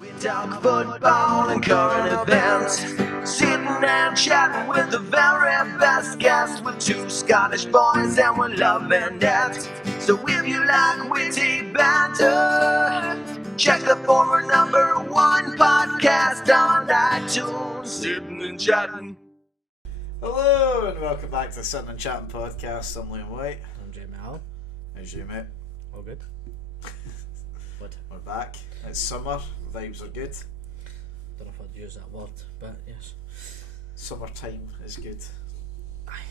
We talk football and current events, sitting and chatting with the very best guests. With two Scottish boys and we're loving it. So if you like witty banter, check the former #1 podcast on iTunes. Sitting and chatting. Hello and welcome back to the Sitting and Chatting podcast. I'm Liam Whyte. I'm Jamie Allan. How's you, mate? All good. What? We're back. It's summer. Vibes are good. Don't know if I'd use that word, but yes. Summertime is good.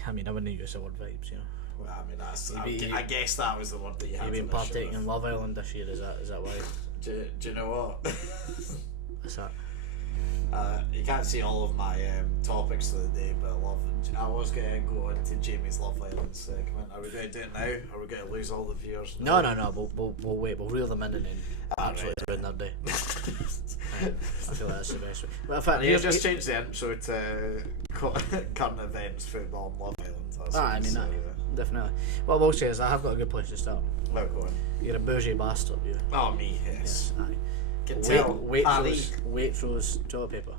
I mean, I wouldn't use the word vibes, you know. Well, I mean, I guess that was the word that you had. You've been to wish partaking with. in Love Island this year, is that why? Do you know what? What's that? You can't see all of my topics of the day, but I was going to go into Jamie's Love Island segment. Are we going to do it now? Are we going to lose all the viewers? No. We'll wait. We'll reel them in and then actually ruin their day. I feel that's the best way. Well, in fact, you just changed the intro to current events, football, and Love Island. I mean, definitely. What I will say is I have got a good place to start. Well, go on. You're a bougie bastard, you. Oh, me, yes. Aye. Can tell. Waitrose toilet paper.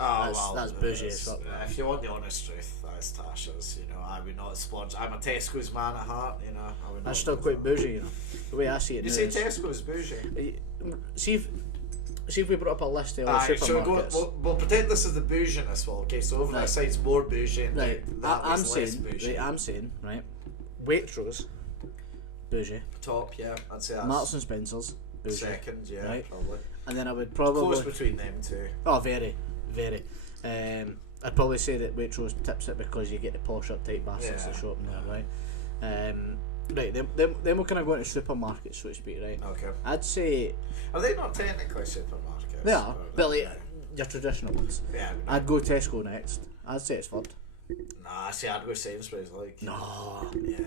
Oh, that's bougie as fuck. If you want the honest truth, that's Tasha's. You know, I would not splurge. I'm a Tesco's man at heart. You know, I would. That's still quite bougie, you know. The way I see it. You say Tesco's bougie? See if we brought up a list of all Alright, supermarkets. so we'll pretend this is the bouginess. Well, okay, so over that side's more bougie. And Right, I'm saying, bougie. Waitrose, bougie. Top, yeah, I'd say that's Marks and Spencer's, bougie. second, yeah, right? probably. And then I would probably Close between them two. Oh, very. I'd probably say that Waitrose tips it because you get the posh up type bastards that show up in there, right? Right, then we're kind of going to supermarkets, so to speak, right? Okay. I'd say Are they not technically supermarkets? they are, but like your traditional ones. Yeah. I'd go Tesco next. I'd say it's third. Nah, see, I'd go Sainsbury's, like. No. Yeah.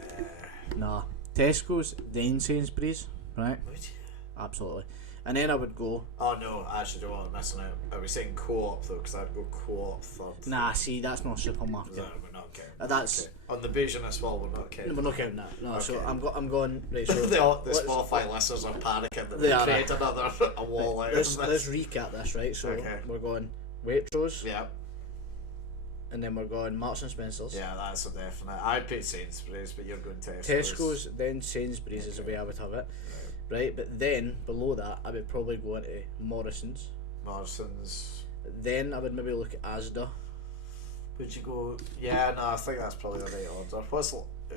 Nah. Tesco's, then Sainsbury's, right? Would you? Absolutely. And then I would go. Oh no, actually, don't want to missing out. Are we saying Co-op though? Because I'd go Co-op third. Nah, see, that's not a supermarket. No, we're not counting. That's okay. On the bouginess wall, we're not counting. we're not counting that. No, Okay. so I'm going right. So the let's- Spotify listeners are panicking that They they are. create another a wall out. let's of this. recap this, right? So Okay. we're going Waitrose, Yeah, and then we're going Marks and Spencer's. yeah, that's a definite. I'd pick Sainsbury's, but you're going Tesco's. Tesco's, then Sainsbury's is the way I would have it, right? But then below that, I would probably go into Morrison's. Morrison's. Then I would maybe look at Asda. Would you go? Yeah, no, I think that's probably the right order.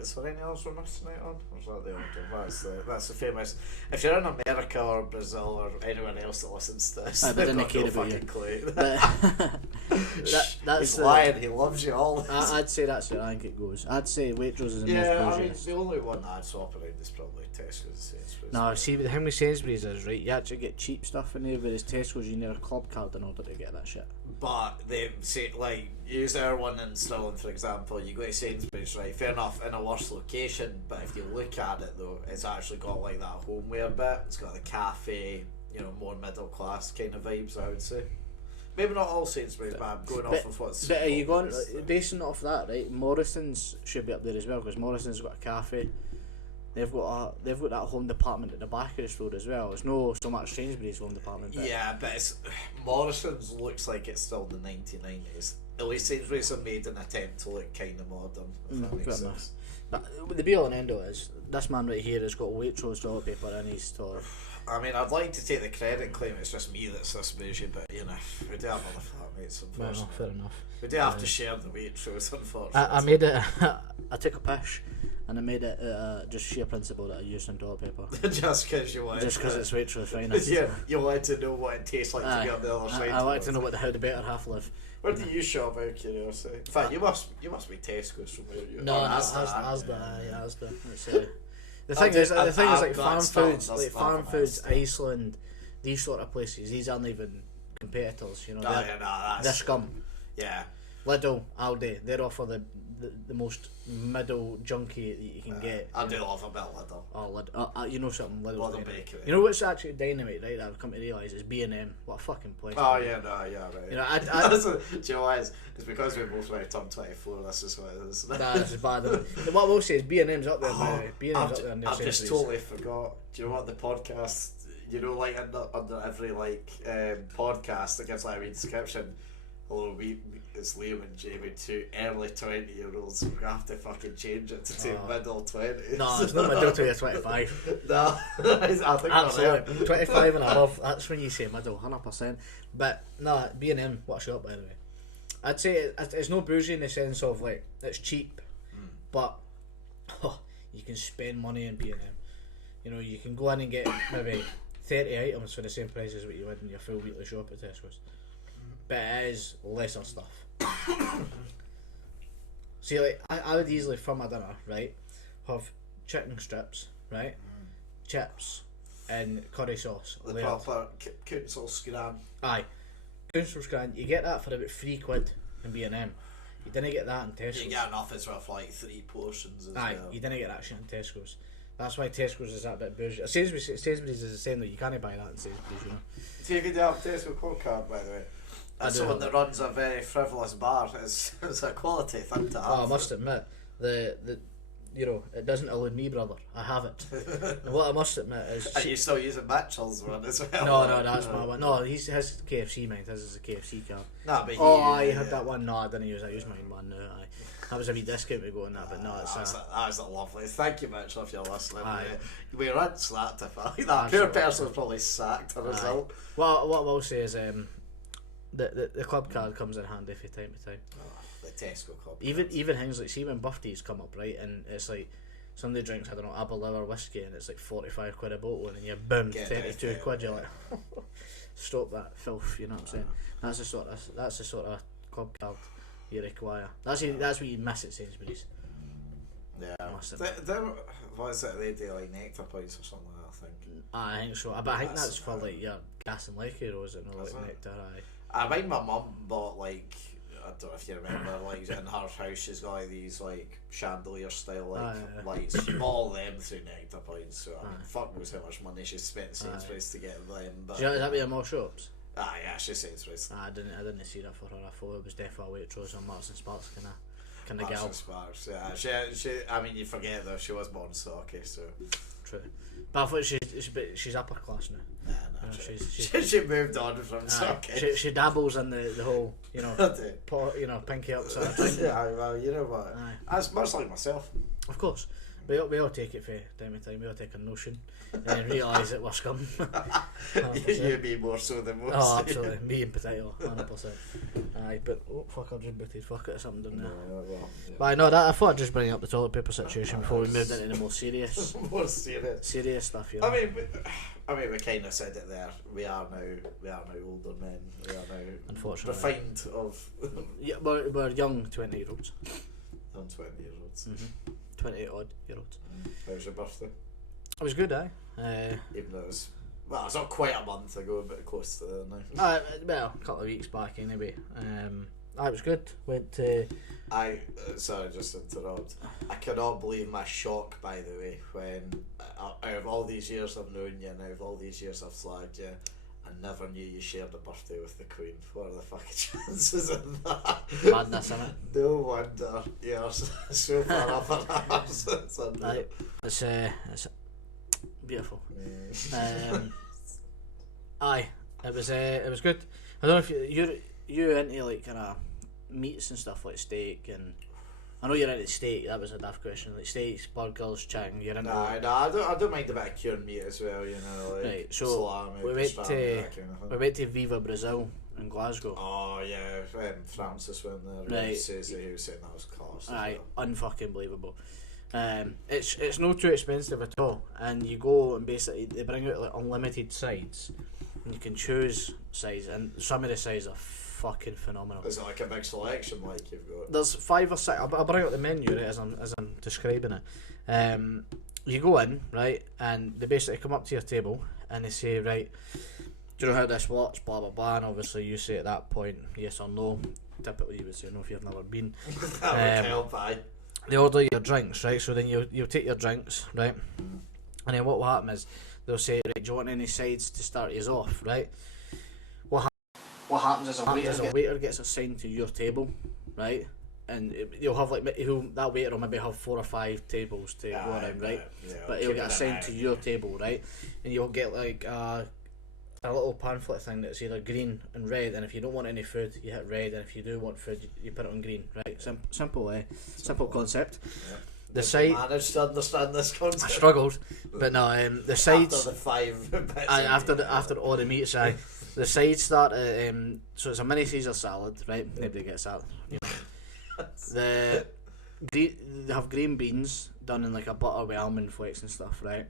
Is there any else we're missing out on? Or is that the order? That's the famous. If you're in America or Brazil or anywhere else that listens to this, Aye, but they've then they got care no about fucking you. clue. That's He's the- lying. He loves you all. I'd say that's where I think it goes. I'd say Waitrose is the Yeah, most I mean, bougie. the only one that I'd swap around is probably Tesco's and Sainsbury's. No, see, the thing with Sainsbury's is, right, you actually get cheap stuff in there, whereas Tesco's you need a club card in order to get that shit. But they say, like, use our one in Stirling for example, you go to Sainsbury's, right, fair enough, in a worse location, but if you look at it though, it's actually got like that homeware bit, it's got the cafe, you know, more middle class kind of vibes, I would say. Maybe not all Sainsbury's, but I'm going off of what's... But are you going, obvious, basing off that, right, Morrison's should be up there as well, because Morrison's got a cafe. They've got that home department at the back of the store as well. It's no so much Sainsbury's home department. But Yeah, but it's, Morrison's looks like it's still the 1990s. At least Sainsbury's have made an attempt to look kind of modern, if that makes fair sense. enough. But the be all and end all is, this man right here has got Waitrose toilet paper in his toilet. I mean, I'd like to take the credit and claim it's just me that's this bougie, but you know, we do have other flatmates, Well, unfortunately. fair enough. We do have to share the Waitrose, unfortunately. I made it, I took a pish, and I made it just sheer principle that I used in toilet paper. Just because you wanted Just because to- it's Waitrose finest. Yeah, you wanted to know what it tastes like to Aye. be on the other side. I wanted to know how the better half live. Where do you shop, out of curiosity? In fact, you must be Tesco's from where you No, or Asda. It's, the I thing is, did- the thing is, like I'm farm not starting, foods, that's like not farm an foods, Asda. Iceland, these sort of places. These aren't even competitors. You know, Oh, they're, yeah, no, that's... they're scum. Yeah. Lidl, Aldi, they're offer the most middle junkie that you can get. I do love a bit of Lidl. Oh, Lidl, you know something, Lidl's Lidl dynamite. bakery. You know what's actually dynamite, right? That I've come to realise is B&M. What a fucking place. Oh, yeah, no, yeah, right. You know, Do you know what it is? It's because we're both right on 24, this is what it is. Nah, this is bad. What I will say is B&M's up there, by the way. B&M's up there. I've just totally forgot. Do you know what the podcast you know, like under every like podcast that gives like a wee description. Hello, it's Liam and Jamie, 2 early 20-year-olds. We have to fucking change it to 2 middle 20s. No, it's not middle to 25. No, I think absolutely. 25 and above. That's when you say middle, 100%. But no, B&M, what a shop by the way. I'd say it's no bougie in the sense of like it's cheap, but you can spend money in B&M. You know, you can go in and get maybe 30 items for the same price as what you would in your full weekly shop at Tesco's. But it is lesser stuff. See, like, I would easily, for my dinner, right, have chicken strips, right, chips, and curry sauce. The proper council scran. Aye. Council scran, you get that for about £3 in B&M. You didn't get that in Tesco's. You get enough as well for like 3 portions as Aye, well. you didn't get that shit in Tesco's. That's why Tesco's is that bit bougie. Sainsbury's is the same though, you can't buy that in Sainsbury's, you know. So you could have a Tesco code card, by the way. As someone that runs a very frivolous bar, it's a quality thing to have. Oh, I must admit, the you know, it doesn't elude me, brother. I have it. And what I must admit is... And you still using Mitchell's one as well? No, that's my one. No, his KFC, mate. His is a KFC card. Nah, but I had that one. No, I didn't use it. I used mine one now. That was a wee discount we got on that, but no, it's... That was lovely. Thank you, Mitchell, if you're listening. Aye. We rinse that to fuck. That poor person was probably sacked as a result. Well, what I will say is... The club card comes in handy from time to time. Oh, the Tesco club. Even things like, see when birthdays come up, right, and it's like somebody drinks, I don't know, Aberlour whiskey and it's like 45 quid a bottle and then you boom, 32 quid, you're like stop that filth, you know what I'm saying? That's the sort of club card you require. That's what you miss at Sainsbury's. Yeah. Was it they do like nectar points or something like that, I think? I think so, but I think that's for like your gas and liquor, or is it not like nectar? I mind my mum bought like, I don't know if you remember, like in her house she's got like these like chandelier style lights. She bought them through nectar points, so I mean, fuck knows how much money she spent in Sainsbury's to get them. But is that where more shops? Yeah, she Sainsbury's. I didn't see that for her. I thought it was definitely Waitrose or Marks and Sparks kind of gal. Marks and Sparks, yeah. She, I mean, you forget though, she was born stocky, so. True. But I thought she's upper class now. Nah, she moved on from stocky. She dabbles in the whole, you know, pinky up sort of thing. Yeah, well, you know what? That's much like myself. Of course. We all take it for time to time. We all take a notion and then realise that we're scum. You be more so than most. Oh, absolutely. Me in particular, 100%. Aye, but fuck, I've just booted. Fuck it, something done there. But I know that I thought I'd just bring up the toilet paper situation before we moved into the more serious, serious stuff. You know? I mean, we kind of said it there. We are now older men. We are now unfortunately refined of. Yeah, we're young 20-year-olds. Young 20-year-olds. 20 odd year olds. How was your birthday? It was good, Even though it was, well, it's not quite a month ago, but close to there now. Well, a couple of weeks back anyway. It was good. Went to... sorry, just to interrupt. I cannot believe my shock, by the way, when out of all these years I've known you and out of all these years I've slagged you, I never knew you shared a birthday with the Queen. What are the fucking chances of that? Madness, innit? No wonder you're so far up an arse. It's beautiful. Aye, it was good. I don't know if you're into like kind of meats and stuff like steak, and I know you're into steak. That was a daft question. Like steaks, burgers, chicken. You're into. I don't mind a bit of cured meat as well. You know, like right. So salami, we went to Viva Brazil in Glasgow. Oh yeah, Francis went there. Right. He was saying that was class. Aye, unfucking believable. It's not too expensive at all, and you go and basically they bring out like unlimited sides, and you can choose sides, and some of the sides are fucking phenomenal. Is it like a big selection like you've got? There's 5 or 6. I'll bring out the menu right, as I'm describing it. You go in, right, and they basically come up to your table and they say, right, do you know how this works, blah blah blah, and obviously you say at that point yes or no. Typically you would say no if you've never been. They order your drinks, right, so then you'll take your drinks, right, and then what will happen is they'll say, right, do you want any sides to start you off, right? What happens is a waiter gets assigned to your table, right, and you'll have like that waiter will maybe have 4 or 5 tables to go around, right? But he'll get assigned to your table, right? And you'll get like a little pamphlet thing that's either green and red, and if you don't want any food, you hit red, and if you do want food, you put it on green, right? Simple concept. Yeah. The side. I managed to understand this concept. I struggled, but no. The sides After the 5 bits. after all the meats, the sides start. So it's a mini Caesar salad, right? Nobody gets that. They have green beans done in like a butter with almond flakes and stuff, right?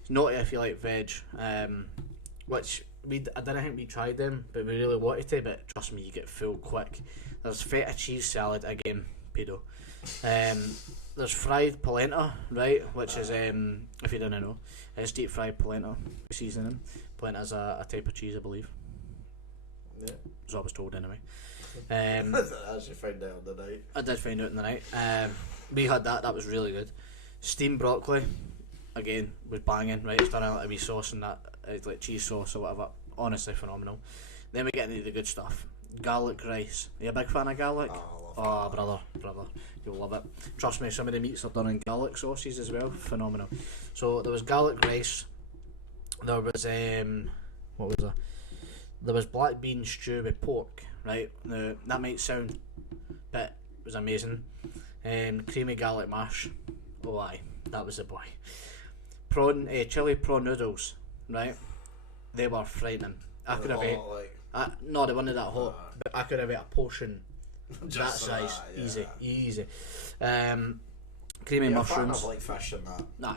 It's naughty if you like veg, which I didn't think we tried them, but we really wanted to. But trust me, you get full quick. There's feta cheese salad again, pedo. There's fried polenta, right? Which is if you didn't know, it's deep fried polenta with seasoning. Polenta is a type of cheese, I believe. Yeah. So I was told anyway. I actually found out in the night. I did find out in the night. We had that was really good. Steamed broccoli, again, was banging, right? It's done out like a wee sauce and that, like cheese sauce or whatever. Honestly, phenomenal. Then we get into the good stuff. Garlic rice. Are you a big fan of garlic? Oh, brother, you'll love it. Trust me, some of the meats are done in garlic sauces as well. Phenomenal. So there was garlic rice. There was what was there? There was black bean stew with pork, right? Now, that might sound, but it was amazing. Creamy garlic mash. Oh aye, that was the boy. Chili prawn noodles, right? They were frightening. I could have ate. No, they weren't that hot, but I could have ate a portion that size, easy. Creamy mushrooms. I like fish and that. Nah.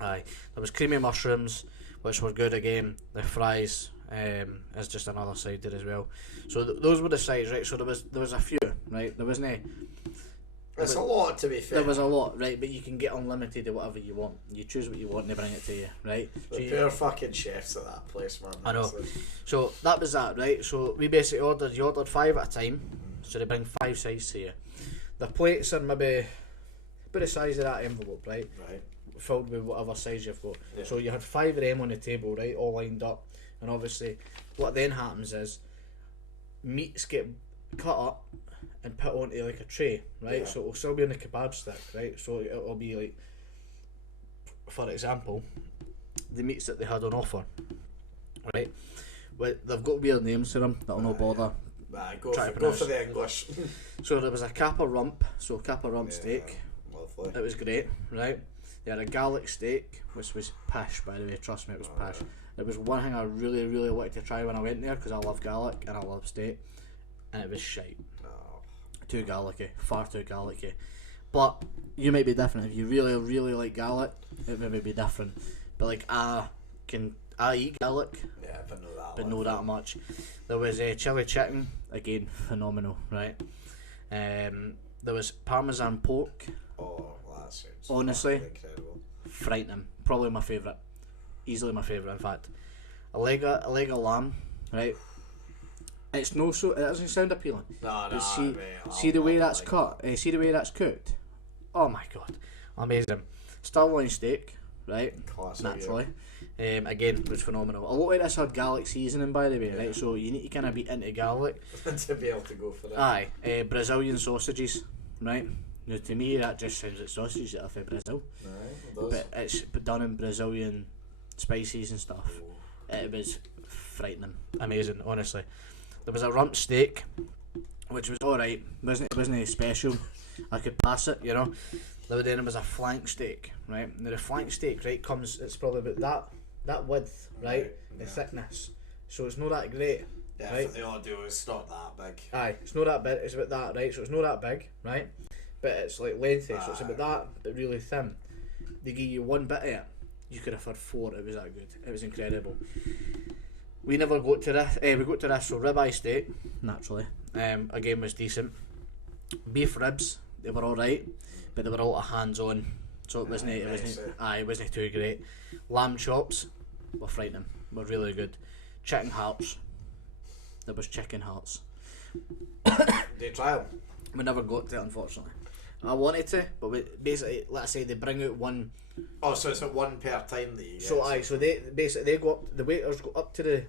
Aye, there was creamy mushrooms, which were good again. The fries is just another side there as well. So those were the sides, right? So there was a few, right? There wasn't. It's a lot, to be fair. There was a lot, right? But you can get unlimited of whatever you want. You choose what you want and they bring it to you, right? The poor fucking chefs at that place, man. I know. So that was that, right? So we basically ordered 5 at a time. So they bring 5 sides to you. The plates are maybe about the size of that envelope, right? Right. Filled with whatever size you've got. Yeah. So you had 5 of them on the table, right? All lined up. And obviously, what then happens is meats get cut up and put onto like a tray, right? Yeah. So it'll still be on the kebab stick, right? So it'll be like, for example, the meats that they had on offer, right? Well, they've got weird names to them that'll no bother. Go for the English. So there was a Kappa rump, steak. Lovely. It was great, right? They had a garlic steak, which was pish, by the way. Trust me, it was pish. It was one thing I really, really wanted to try when I went there because I love garlic and I love steak, and it was shite. Too garlicky, far too garlicky. But you might be different. If you really, really like garlic, it may be different. But like I eat garlic, Yeah, but not that much. There was a chili chicken, again phenomenal, right? There was Parmesan pork. Oh, that sounds honestly incredible. Frightening. Probably my favourite. Easily my favourite, in fact. A leg of lamb, right? It doesn't sound appealing. No, but see the way that's cut. See the way that's cooked. Oh my god, amazing. Sirloin steak, right? Classic, naturally. Again, was phenomenal. A lot of this had garlic seasoning, by the way, right? So you need to kind of be into garlic to be able to go for that. Aye, Brazilian sausages, right? Now to me that just sounds like sausages that are from Brazil. Right, but it's done in Brazilian spices and stuff. It was frightening, amazing, honestly. There was a rump steak, which was alright. It wasn't special. I could pass it, you know. Then there was a flank steak, right? Now the flank steak, right, it's probably about that width, right? The thickness. So it's not that great. Yeah, right? for the audio, it's not that big. Aye, it's not that big. It's about that, right? So it's not that big, right? But it's like lengthy, so it's about that, but really thin. They give you one bit of it. You could have had 4. It was that good. It was incredible. We never got to this. We got to this. So ribeye steak, naturally. Again was decent. Beef ribs, they were all right, but they were all hands-on. So it wasn't too great. Lamb chops were frightening. Were really good. Chicken hearts. There was chicken hearts. Did you try them? We never got to it, unfortunately. I wanted to, but basically, let's say they bring out one. Oh, so it's a 1 per time that you get. So they go up. The waiters go up to the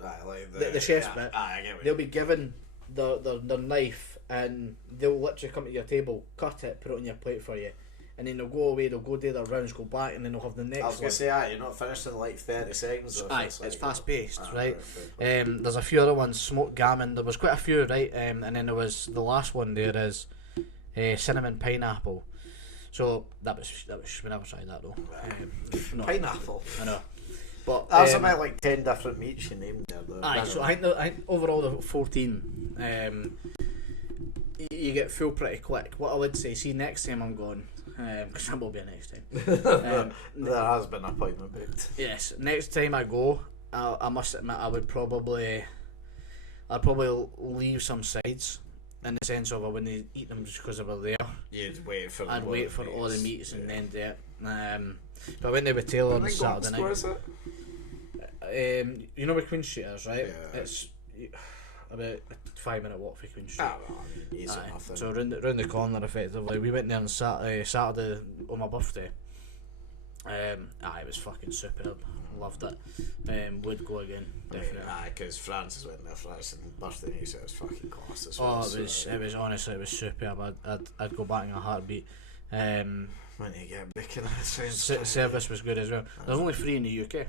like the chef's bit. I get what They'll be given their knife and they'll literally come to your table, cut it, put it on your plate for you, and then they'll go away, they'll go do their rounds, go back, and then they'll have the next I was one. going to say, you're not finished in like 30 seconds. Or It's fast paced, right? Right. There's a few other ones, smoked gammon, there was quite a few, right? And then there was the last one there is cinnamon pineapple. So that was we never tried that though. No, Pineapple. I know. But That was about like 10 different meats you named there though. aye, so I think overall the 14 you get full pretty quick. What I would say, see next time I'm going, because that will be next time. There has been an appointment booked. Yes, next time I go, I must admit I'd probably leave some sides, in the sense of I wouldn't eat them just because they were there. You'd wait for I'd wait for all the meats yeah. and then do it. But I went there with Taylor on Saturday night. Where is it? You know where Queen Street is, right? Yeah. It's about a 5-minute walk for Queen Street. Ah, well, I mean, easy enough. So round the corner, effectively. We went there on Saturday on my birthday. It was fucking superb. Loved it. Would go again, definitely. Because Francis went there for his birthday and he said it was fucking class as Oh, well. it was honestly, it was superb. I'd go back in a heartbeat. When you get bacon, Service was good as well. There's only 3 in the UK: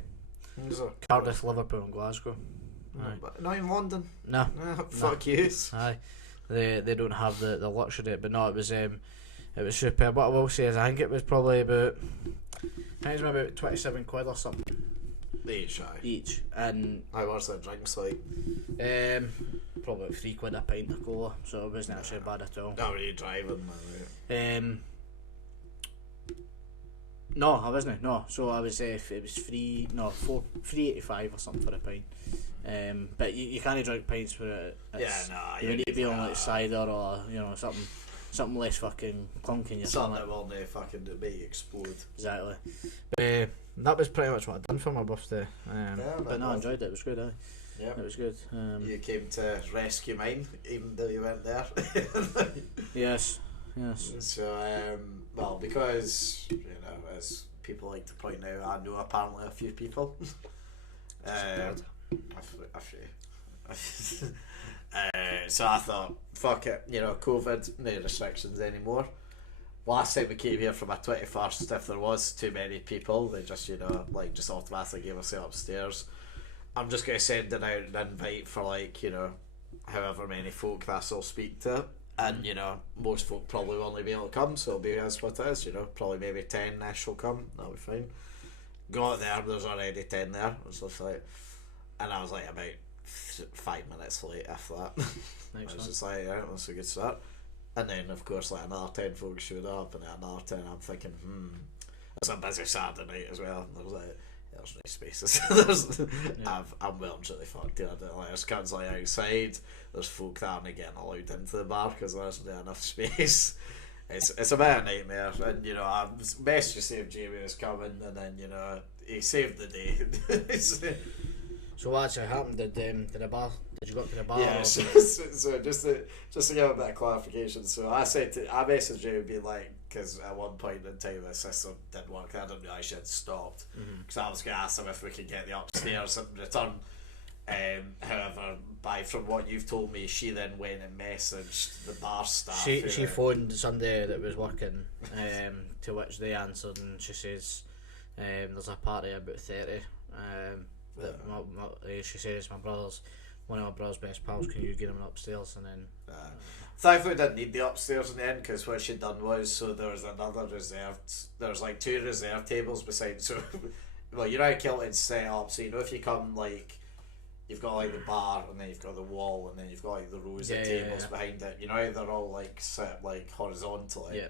Cardiff, Liverpool, and Glasgow. But not in London. No, Fuck you. Aye, they don't have the luxury, but no, it was superb. What I will say is, I think it was probably about, about 27 quid or something each, and How much the drinks like? probably about 3 quid a pint of cola, so it wasn't actually bad at all. Not really driving, man. No, I wasn't. No, so I was. It was $3.85 or something for a pint. But you can't drink pints for it. You need to be on like cider or something less fucking clunky in your Something stomach. that will not fucking make you explode. Exactly. That was pretty much what I'd done for my birthday. But no, I enjoyed it. It was good. Yeah. It was good. You came to rescue mine, even though you went there. Yes. So, well, because as people like to point out, I know apparently a few people. A few. So I thought, fuck it, COVID, no restrictions anymore. Last time we came here for my 21st, if there was too many people, they just, just automatically gave us it upstairs. I'm just going to send it out an invite for however many folk that I still speak to. And, most folk probably will only be able to come, so it'll be as what it is, probably maybe 10-ish will come, that'll be fine. Got there, there's already 10 there, and I was like about 5 minutes late, if that. I was just like, yeah, that's a good start. And then, of course, another 10 folks showed up, and then another 10, I'm thinking, it's a busy Saturday night as well. There's no spaces. I'm well and truly fucked here. There's cunts outside. There's folk that aren't getting allowed into the bar because there isn't enough space. It's a bit of a nightmare. And I best to save Jamie was coming, and then he saved the day. So what actually happened? Did you go up to the bar? Yeah. So just to give a bit of clarification. So I messaged Jamie being like, because at one point in time the system didn't work. I didn't realise she had stopped. Because I was going to ask them if we could get the upstairs in return. However, from what you've told me, she then went and messaged the bar staff. She phoned somebody that was working, to which they answered, and she says, there's a party about 30. She says, one of my brother's best pals, can you get him upstairs? And then thankfully didn't need the upstairs in the end, because what she'd done was, so there was another reserved, there's 2 reserved tables beside, so well, Kilton's set up, so if you come you've got the bar, and then you've got the wall, and then you've got the rows of tables behind it, they're all set horizontally. Yeah.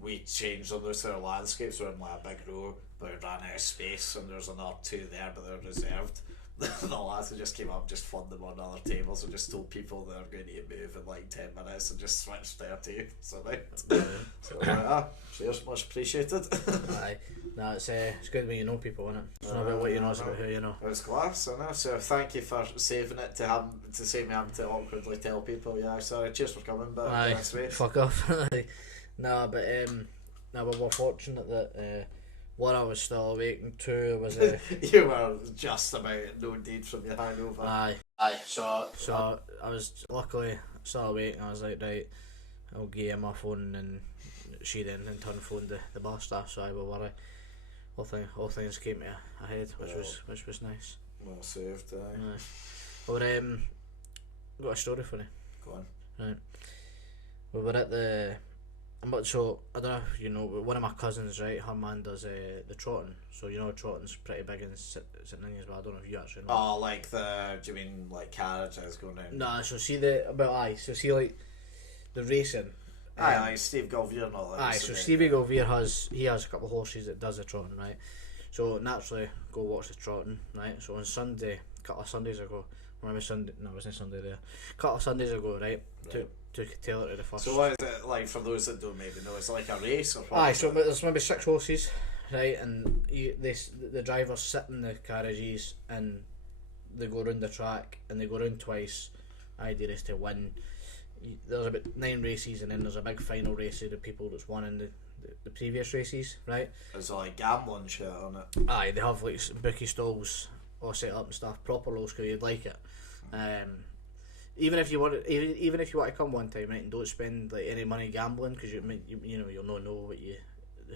We changed on those landscapes, so we're in a big row, but we ran out of space, and there's another 2 there, but they're reserved. The lads who just came up, just flung them on other tables, and just told people they're going to move in 10 minutes, and just switched there too. So cheers, much appreciated. Aye, no, it's good when you know people, isn't it? It's not about what you know, it's about who you know. It was class, I know. So thank you for saving it to save me having to awkwardly tell people. Yeah, sorry. Cheers for coming, but that's right. Fuck off. No, but we're fortunate that. One, I was still awake, and 2 was you were just about no deed from your hangover. Aye. So I was luckily still awake, and I was like, right, I'll give him my phone, and she then in turn phoned the bar staff, so I will worry. All things came to a head, which was nice. Well saved, Aye. Well, got a story for you. Go on. Right. We were at the. So I don't know if you know, but one of my cousins, right, her man does the trotting. So you know trotting's pretty big in St Ninians, but I don't know if you actually know. Oh, like do you mean like carriages going in? Nah, so see so see like the racing. Aye, Steve Galvier and all that. Aye, so Stevie Galvier has a couple of horses that does the trotting, right? So naturally go watch the trotting, right? So on Sunday, a couple of Sundays ago, remember Sunday? No, it wasn't Sunday there. A couple of Sundays ago, right? Took Taylor to the first. So what is it like for those that don't maybe know? Is it like a race or what? Aye, so there's maybe 6 horses, right? And the drivers sit in the carriages and they go round the track and they go round twice. Idea is to win. There's about 9 races and then there's a big final race of the people that's won in the previous races, right? Is it like gambling shit on it? Aye, they have like bookie stalls all set up and stuff, proper low school. You'd like it. Even if you want to come one time, right, and don't spend like any money gambling, because you know you'll not know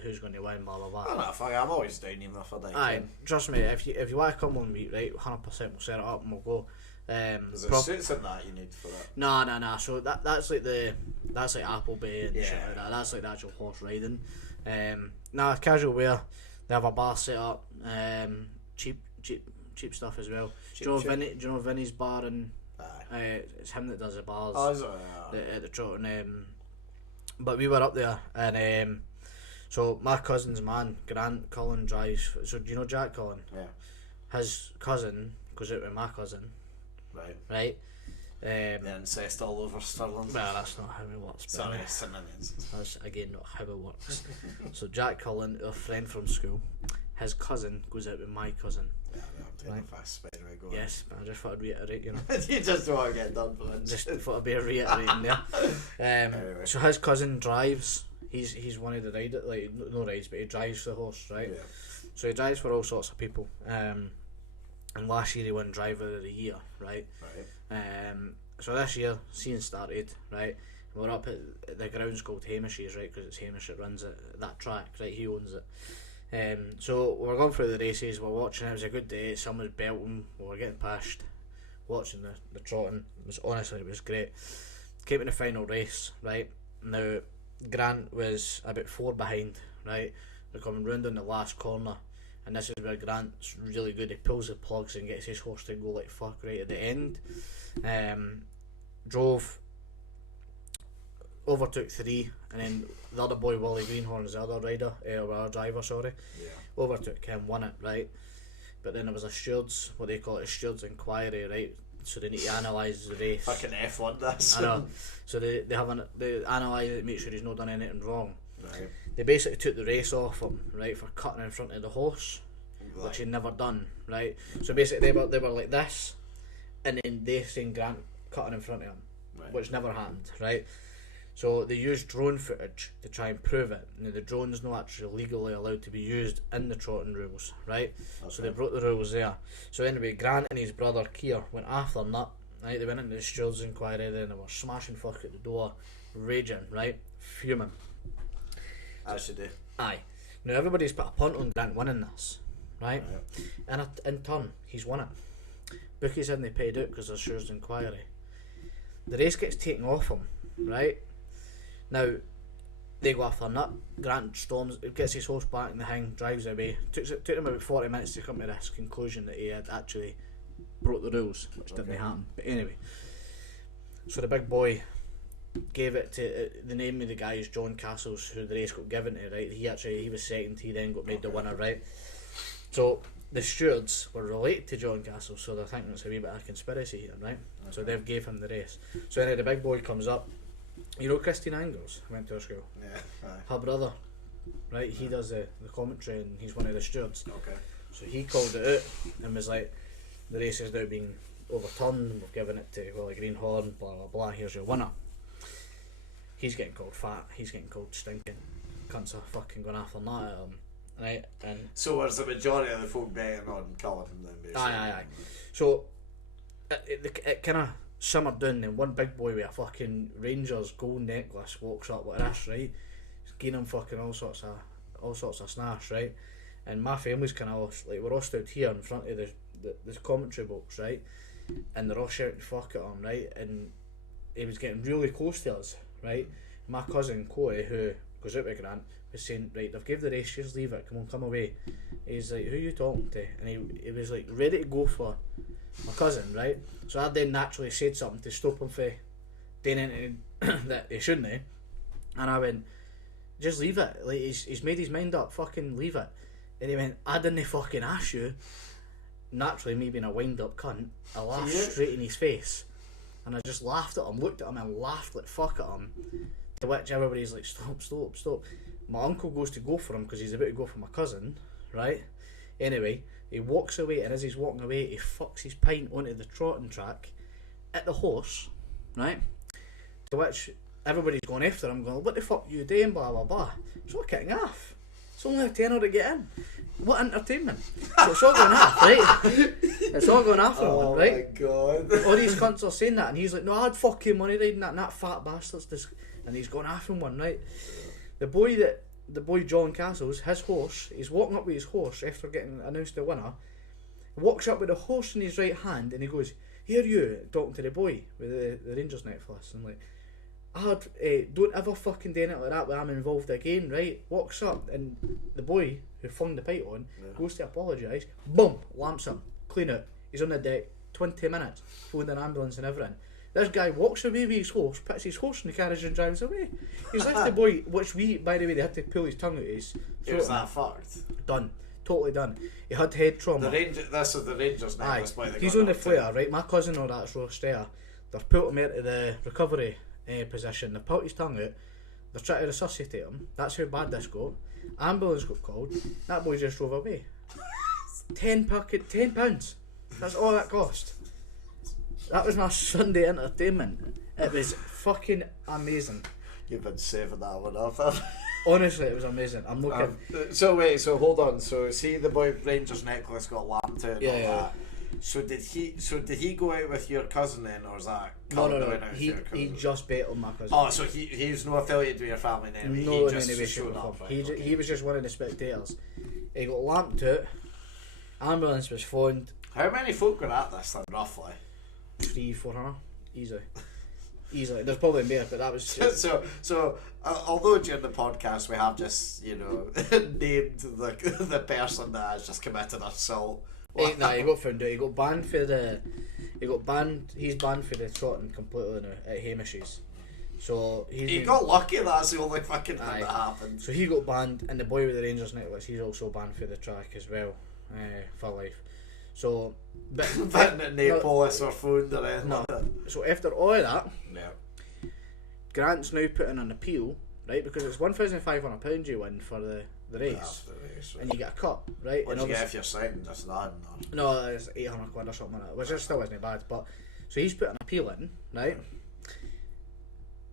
who's going to win, blah blah blah. I don't know, fuck, I'm always down even if I die. Aye, trust me, if you want to come one week, right, 100% we'll set it up and we'll go. Is there suits in that you need for that? Nah. So that's like Appleby and shit like that. That's like the actual horse riding. Casual wear. They have a bar set up. Cheap stuff as well. Do you know Vinny's bar and? It's him that does the bars. Oh, is it? At the trotting. But we were up there and so my cousin's man, Grant Cullen, drives. So do you know Jack Cullen? Yeah. His cousin goes out with my cousin. Right. The incest all over Stirling. Well, that's not how it works. Sorry, St Ninians. That's again not how it works. So Jack Cullen, a friend from school, his cousin goes out with my cousin. Yeah, I'm taking a fast spider go. Yes, but I just thought I'd reiterate, you know. You just don't want to get done for it. Just thought I'd be reiterating there. Anyway. So his cousin drives. He's one of the riders, like no rides, but he drives the horse, right? Yeah. So he drives for all sorts of people. And last year he won Driver of the Year, right? So this year, season started, right? We're up at the grounds called Hamish's, right? Because it's Hamish that runs that track, right? He owns it. So we're going through the races, we're watching it. It was a good day. Someone was belting, we were getting past, watching the trotting. It was great. Came to the final race, right? Now Grant was about 4 behind, right? They're coming round on the last corner. And this is where Grant's really good. He pulls the plugs and gets his horse to go like fuck right at the end. Overtook 3, and then the other boy Willie Greenhorn's the other rider, or our driver, sorry. Yeah. Overtook him, won it, right? But then there was a stewards, what they call it, a stewards inquiry, right? So they need to analyse the race. Fucking F1 this. I know. So they analyse it, make sure he's not done anything wrong. Right. They basically took the race off him, right, for cutting in front of the horse, which he'd never done, right? So basically they were like this, and then they seen Grant cutting in front of him, which never happened, right? So they used drone footage to try and prove it. Now the drone's not actually legally allowed to be used in the trotting rules, right? Okay. So they broke the rules there. So anyway, Grant and his brother Keir went after Nut, right? They went into the stewards inquiry, then they were smashing fuck at the door, raging, right? Fuming. As you do. Aye. Now everybody's put a punt on Grant winning this, right? And in turn, he's won it. Bookies hadn't paid out because there's stewards inquiry. The race gets taken off him, right? Now, they go after Nut. Grant storms, gets his horse back in the hang, drives away. Took him about 40 minutes to come to this conclusion that he had actually broke the rules, which didn't happen. But anyway, so the big boy gave it to, the name of the guy is John Castles, who the race got given to, right? He was second, he then got made the winner, right? So the stewards were related to John Castles, so they're thinking it's a wee bit of a conspiracy here, right? So they've gave him the race. So anyway, the big boy comes up. You know Christine Angles went to her school? Yeah. Her brother, right? He does the commentary and he's one of the stewards. Okay. So he called it out and was like, the race is now being overturned and we've given it to Willie Greenhorn, blah blah blah, here's your winner. He's getting called fat, he's getting called stinking. Cunts are fucking going after that at him. Right? And so was the majority of the folk betting on Cullen then basically? Aye. So it kind of simmered down, and one big boy with a fucking Rangers gold necklace walks up like this, right? He's giving him fucking all sorts of snash, right? And my family's kind of like, we're all stood here in front of the commentary box, right? And they're all shouting fuck at him, right? And he was getting really close to us, right? My cousin Corey, who goes out with Grant, was saying, right, they've gave the race, just leave it, come on, come away. He's like, who are you talking to? And he was like ready to go for my cousin, right? So I then naturally said something to stop him from doing anything that he shouldn't have. And I went, just leave it, like he's made his mind up, fucking leave it. And he went, I didn't fucking ask you. Naturally, me being a wind up cunt, I laughed straight in his face. And I just laughed at him, looked at him and laughed like fuck at him. To which everybody's like, stop. My uncle goes to go for him because he's about to go for my cousin, right? Anyway, he walks away, and as he's walking away, he fucks his pint onto the trotting track at the horse, right? To which everybody's going after him, going, what the fuck you doing, blah blah blah. It's all kicking off. It's only a tenner to get in. What entertainment? So it's all going off, right? It's all going after him, right? Oh my god. All these cunts are saying that, and he's like, no, I had fucking money riding that, and that fat bastard's this. And he's going after one, right? The boy John Castles, his horse, he's walking up with his horse after getting announced the winner. He walks up with the horse in his right hand, and he goes, here you, talking to the boy with the Rangers necklace. And like, don't ever fucking do it like that when I'm involved again, right? Walks up, and the boy who flung the pipe on goes to apologise. Boom, lamps him, clean out. He's on the deck, 20 minutes, phoned an ambulance and everything. This guy walks away with his horse, puts his horse in the carriage and drives away. He's left the boy, which by the way, they had to pull his tongue out of his throat. It was that fucked. Done. Totally done. He had head trauma. This is the Rangers now. He's on the flare, right? My cousin or that's Ross there. They've put him into the recovery position. They've pulled his tongue out. They're trying to resuscitate him. That's how bad this got. Ambulance got called. That boy just drove away. £10. That's all that cost. That was my Sunday entertainment. It was fucking amazing. You've been saving that one up. Honestly, it was amazing. I'm looking. So hold on. So see, the boy Rangers necklace got lamped out. And all that. So did he go out with your cousin then, or was that? No. He just bet on my cousin. Oh, so he's no affiliate with your family then. No, in any way, shape, or form. He was just one of the spectators. He got lamped out. Ambulance was phoned. How many folk were at this then, roughly? 300-400, easily. There's probably more, but that was just... so although during the podcast we have just named the person that has just committed assault. He got found out. He got banned for the. He's banned for the trotting completely now at Hamish's. So he got lucky. That's the only fucking thing that happened. So he got banned, and the boy with the Rangers necklace, he's also banned for the track as well, for life. So, but no police or phoned or anything. No. So after all of that, Grant's now putting an appeal, right? Because it's £1,500 you win for the race, and you get a cut, right? What do you get if you're signed? That's not. No, it's £800 or something like that, which still isn't bad. But so he's put an appeal in, right?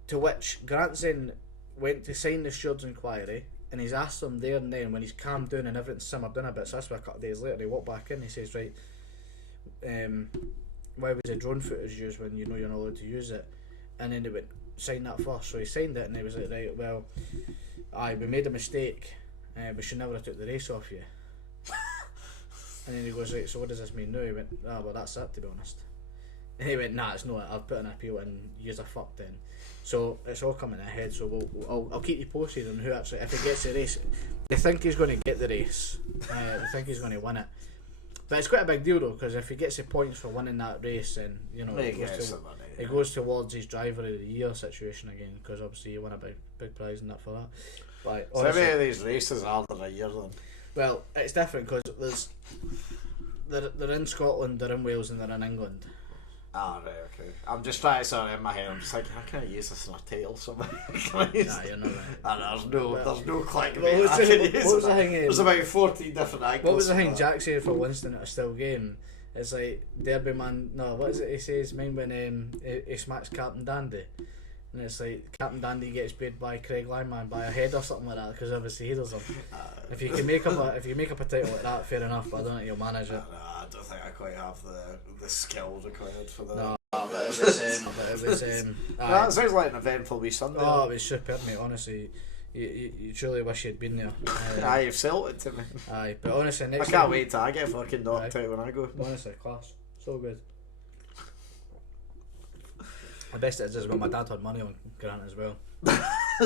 To which Grant then went to sign the steward's inquiry, and he's asked them there and then when he's calmed down and everything's simmered down a bit. So that's why a couple of days later he walked back in. He says, right, why was the drone footage used when you know you're not allowed to use it? And then they went, sign that first. So he signed it, and he was like, right, well, we made a mistake. We should never have took the race off you. And then he goes, right, so what does this mean now? He went, well, that's it, to be honest. And he went, nah, it's not. I've put an appeal and you're a fuck then. So it's all coming ahead. So I'll keep you posted on who actually, if he gets the race. They think he's going to get the race. They think he's going to win it. But it's quite a big deal though, because if he gets the points for winning that race, then it goes towards his driver of the year situation again. Because obviously you win a big prize and that for that. But so how many of these races are there a year then? Well, it's different because they're in Scotland, they're in Wales, and they're in England. Ah, right, okay. I'm just trying to sort it in my head. I'm just like, how can I use this in a title somewhere? Nah, you're not right. There's no clickbait. What was the thing? There's about 14 different angles. What was the thing Jack said for Winston at a still game? It's like Derby man. No, what is it he says? Mind when he smacks Captain Dandy, and it's like Captain Dandy gets paid by Craig Lyman by a head or something like that because obviously he does them. If you can make up a title like that, fair enough. But I don't think you'll manage it. I don't think I quite have the skills required for that. No. But it was That sounds like an eventful wee Sunday. oh, it was superb, mate. Honestly, you truly wish you'd been there. Aye, you've sold it to me. Aye, but honestly, I next can't time, wait till I get fucking knocked out when I go. honestly, class, so good. The best it is when my dad had money on Grant as well.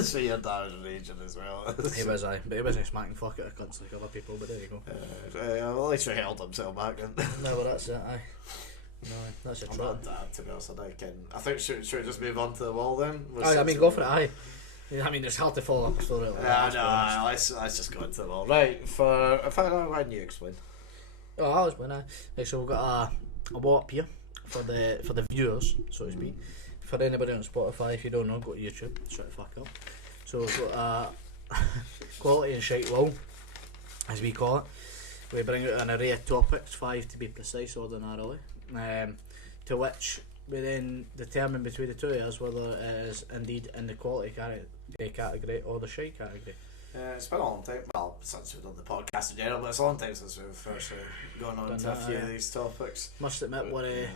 So your dad was raging as well. He was, but he wasn't smacking fuck out of cunts like other people. But there you go. Well, at least he held himself back then. No, well that's it. Aye. No, that's a I'm trot. not dad, to be honest. I think should we just move on to the wall then? Aye, I mean, go for it. Aye. Yeah, I mean, it's hard to follow up a story like that. Yeah, no, let's just go into the wall. Right, why don't you explain? Oh, I was when I. Right, so we've got a wall up here for the viewers, so to speak. For anybody on Spotify, if you don't know, go to YouTube. Shut the fuck up. So we've got quality and shite wall, as we call it. We bring out an array of topics, 5 to be precise, ordinarily, to which we then determine between the two of us whether it is indeed in the quality category or the shite category. It's been a long time, well, since we've done the podcast in general, but it's a long time since we've actually gone on to a few of these topics. Must admit, we're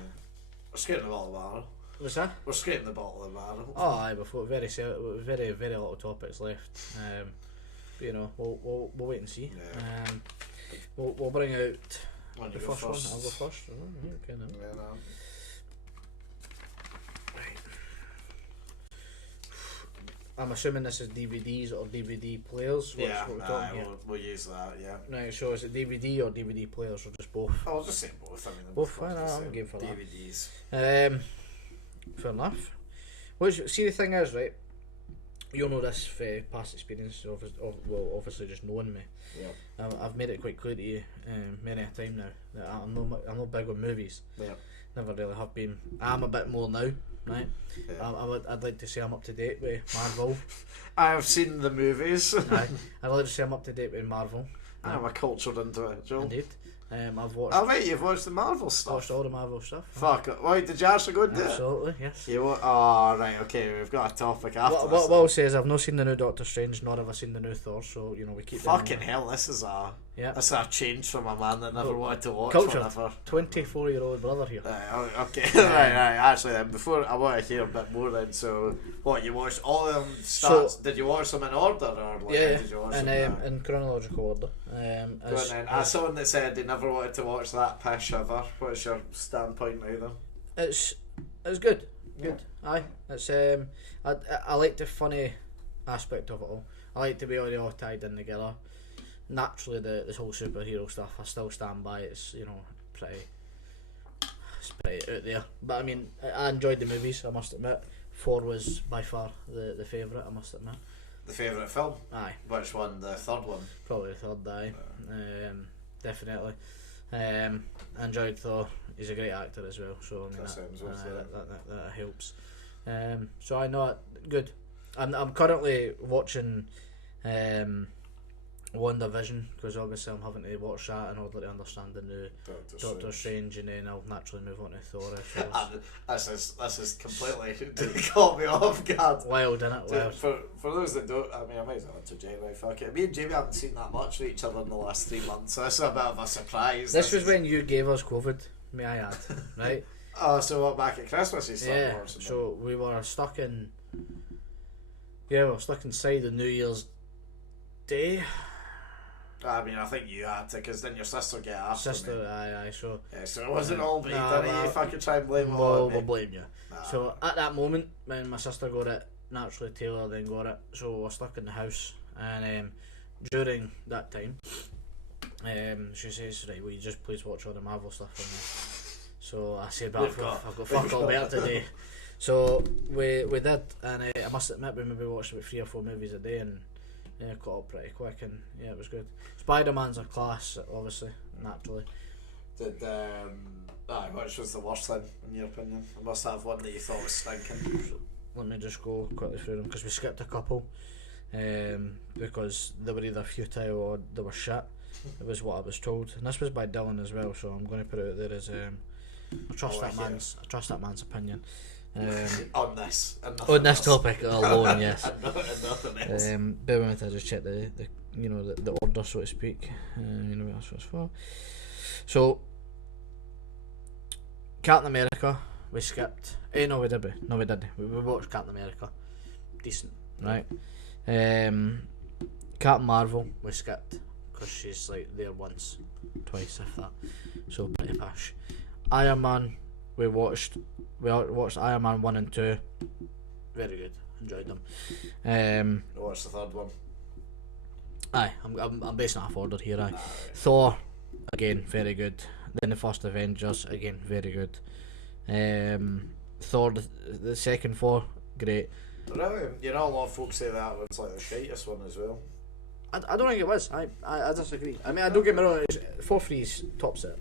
scraping the bottom of the barrel. What's that? We're scraping the bottom of the barrel. Oh, aye, before very little topics left. But, you know, we'll wait and see. Yeah. We'll bring out When the you go first one. first. I'll go first. Oh, okay, then. Yeah, no. I'm assuming this is DVDs or DVD players. Yeah, what we're talking here. we'll use that, yeah. Right, so is it DVD or DVD players or just both? I'll just say both. I mean, they're Both, fucking fine, the I'm same. game for that. DVDs. Fair enough. See, the thing is, right, you'll know this for past experience of obviously just knowing me. Yeah. I've made it quite clear to you many a time now that I'm not big on movies. Yeah. Never really have been. I'm a bit more now, right? Yeah. I'd like to say I'm up to date with Marvel. I have seen the movies. Aye. I'd like to say I'm up to date with Marvel. I'm a cultured into it, Joel. Indeed. I've watched. Oh wait, you've watched the Marvel stuff. Watched all the Marvel stuff. Fuck it. Wait, did you actually go into it? Absolutely, yes. Oh right, okay. We've got a topic after this. What I'll say is I've not seen the new Doctor Strange, nor have I seen the new Thor. So you know we keep. Fucking hell, this is a change from a man that never wanted to watch Culture. whatever. 24-year-old brother here. Okay, right. Actually, then before I want to hear a bit more. Then, so what you watched all of them stats? So, did you watch them in order or like, yeah, did you watch and them? in chronological order. As someone that said they never wanted to watch that pish ever, what's your standpoint now then? It's good. Yeah. Aye. It's I like the funny aspect of it all. I like to be all tied in together. Naturally, this whole superhero stuff, I still stand by. It's pretty out there. But I mean, I enjoyed the movies. I must admit, Thor was by far the favourite. I must admit. The favourite film? Aye. Which one? The third one? Probably the third. Aye. Definitely. I enjoyed Thor. He's a great actor as well. So I mean that helps. So I know it good. I'm currently watching WandaVision because obviously I'm having to watch that in order to understand the new Doctor Strange, and then I'll naturally move on to Thor. This is completely caught me off guard. Wild, innit? Wild. For those that don't, I mean, I might as well interject. Right, fuck it. Me and Jamie haven't seen that much of each other in the last 3 months, so this is a bit of a surprise. This was when you gave us COVID, may I add, right? Oh, so what, back at Christmas you started Yeah. watching So we were stuck in. Yeah, we were stuck inside on New Year's Day. I mean, I think you had to, because then your sister get after me. Aye, so... Yeah, so it wasn't all me, Nah, didn't you? well, If I could try and blame it We'll on me. blame you. Nah. So at that moment, when my sister got it, naturally Taylor then got it, so we're stuck in the house, and during that time, she says, right, will you just please watch all the Marvel stuff for me? So I said, but I've got fuck all better today. So we did, and I must admit we maybe watched about 3 or 4 movies a day, and caught up pretty quick, and yeah, it was good. Spider-Man's a class, obviously, naturally. Which was the worst thing, in your opinion? I must have one that you thought was stinking. Let me just go quickly through them, because we skipped a couple, because they were either futile or they were shit. It was what I was told, and this was by Dylan as well, so I'm going to put it out there as I trust that man's opinion. On this topic alone, yes. and nothing else. Bear with me till I just check the order, so to speak. That's what it's for. So, Captain America we skipped. No, we did. We did. We watched Captain America. Decent, right? Captain Marvel, we skipped because she's like there once, twice if that. So pretty pish. Iron Man, we watched Iron Man 1 and 2. Very good. Enjoyed them. What's the third one? Aye, I'm basing it off order here. Aye. Thor, again, very good. Then the first Avengers, again, very good. Thor, the second Thor, great. Really? You know, a lot of folks say that one's like the shitest one as well. I don't think it was. I disagree. I mean, I don't get me wrong. 4-3's top set,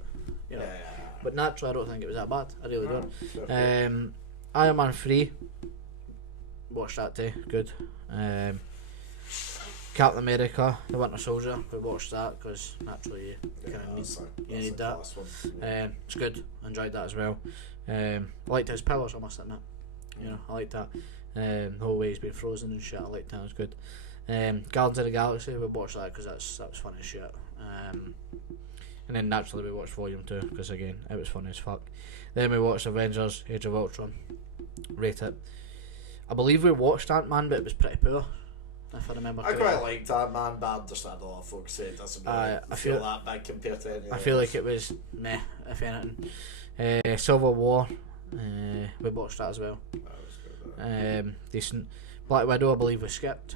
you know. Yeah. But naturally, I don't think it was that bad. I really don't. Sure. Iron Man 3, watched that too. Good. Captain America, The Winter Soldier, we watched that because naturally you kind of need that. It's good. Enjoyed that as well. I liked his powers, I must admit. You know, I liked that. The whole way he's been frozen and shit. I liked that. It was good. Guardians of the Galaxy, we watched that because that was fun as shit. And then naturally we watched Volume 2 because again it was fun as fuck. Then we watched Avengers: Age of Ultron. Rate it. I believe we watched Ant-Man, but it was pretty poor, if I remember correctly. I quite liked Ant-Man, but I understand a lot of folks say it doesn't really feel that big compared to anything. I feel like it was meh, if anything. Civil War, we watched that as well. That was good. Decent. Black Widow, I believe we skipped.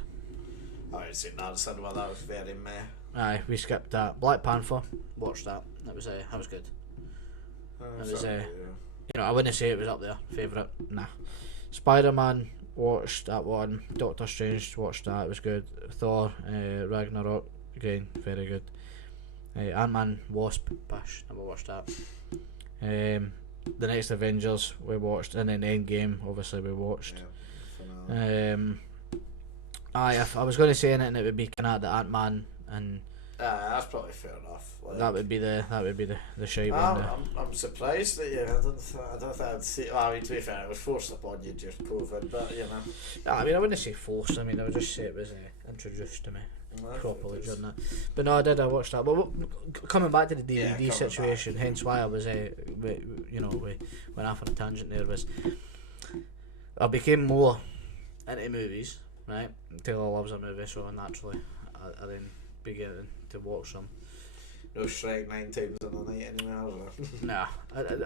I ain't seen that in cinema, that was very meh. Aye, we skipped that. Black Panther, watched that. That was good. It was you know, I wouldn't say it was up there, favourite. Nah. Spider-Man, watched that one. Doctor Strange, watched that. It was good. Thor, Ragnarok, again, very good. Ant-Man, Wasp, Bash, never watched that. The next Avengers we watched, and then Endgame, obviously we watched. If I was going to say anything, it would be kind of the Ant-Man, and that's probably fair enough. Like, that would be the shite one there. I'm surprised that I don't think I'd say. Well, I mean, to be fair, it was forced upon you due to COVID, but you know. I mean, I wouldn't say forced. I mean, I would just say it was introduced to me properly during that. But no, I watch that. But coming back to the DVD situation, hence why I was we went off on a tangent there, was I became more into movies, right? Taylor loves a movie, so naturally I then began to watch them. No Shrek 9 times in the night anymore. Nah,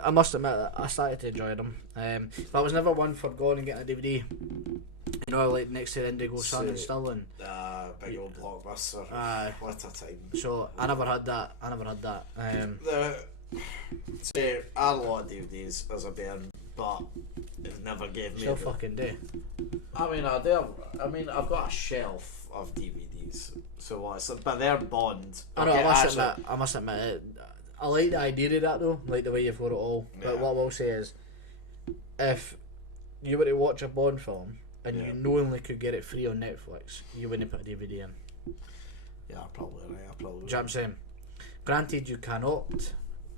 I must admit that I started to enjoy them. But I was never one for going and getting a DVD. You know, like next to Indigo Sun and Stirling. Big old blockbuster. What a time. So I never had that. See, I had a lot of DVDs as a bairn, but it never gave me. Still fucking do. I mean, I do. I mean, I've got a shelf of DVDs. So what? But they're Bond. I know. I must admit it. I like the idea of that though. Like the way you've got it all. Yeah. But what I will say is, if you were to watch a Bond film and you knowingly could get it free on Netflix, you wouldn't put a DVD in. Yeah, probably right. Do you know what I'm saying? Granted, you cannot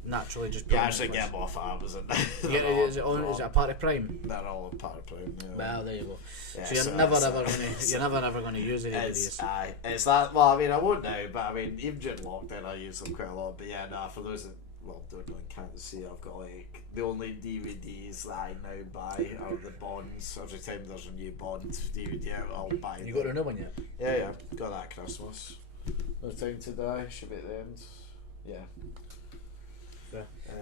naturally just. Yeah, actually get them off Amazon. Is it a part of Prime? They're all a part of Prime. Yeah. Well, there you go. Yeah, so you're never ever gonna use any of these. It's that. Well, I mean, I won't now, but I mean, even during lockdown, I use them quite a lot. But yeah, for those that don't know and can't see, I've got like the only DVDs that I now buy are the Bonds. Every time there's a new Bond DVD out, I'll buy them. You got a new one yet? Yeah, got that at Christmas. No Time to Die should be at the end. Yeah.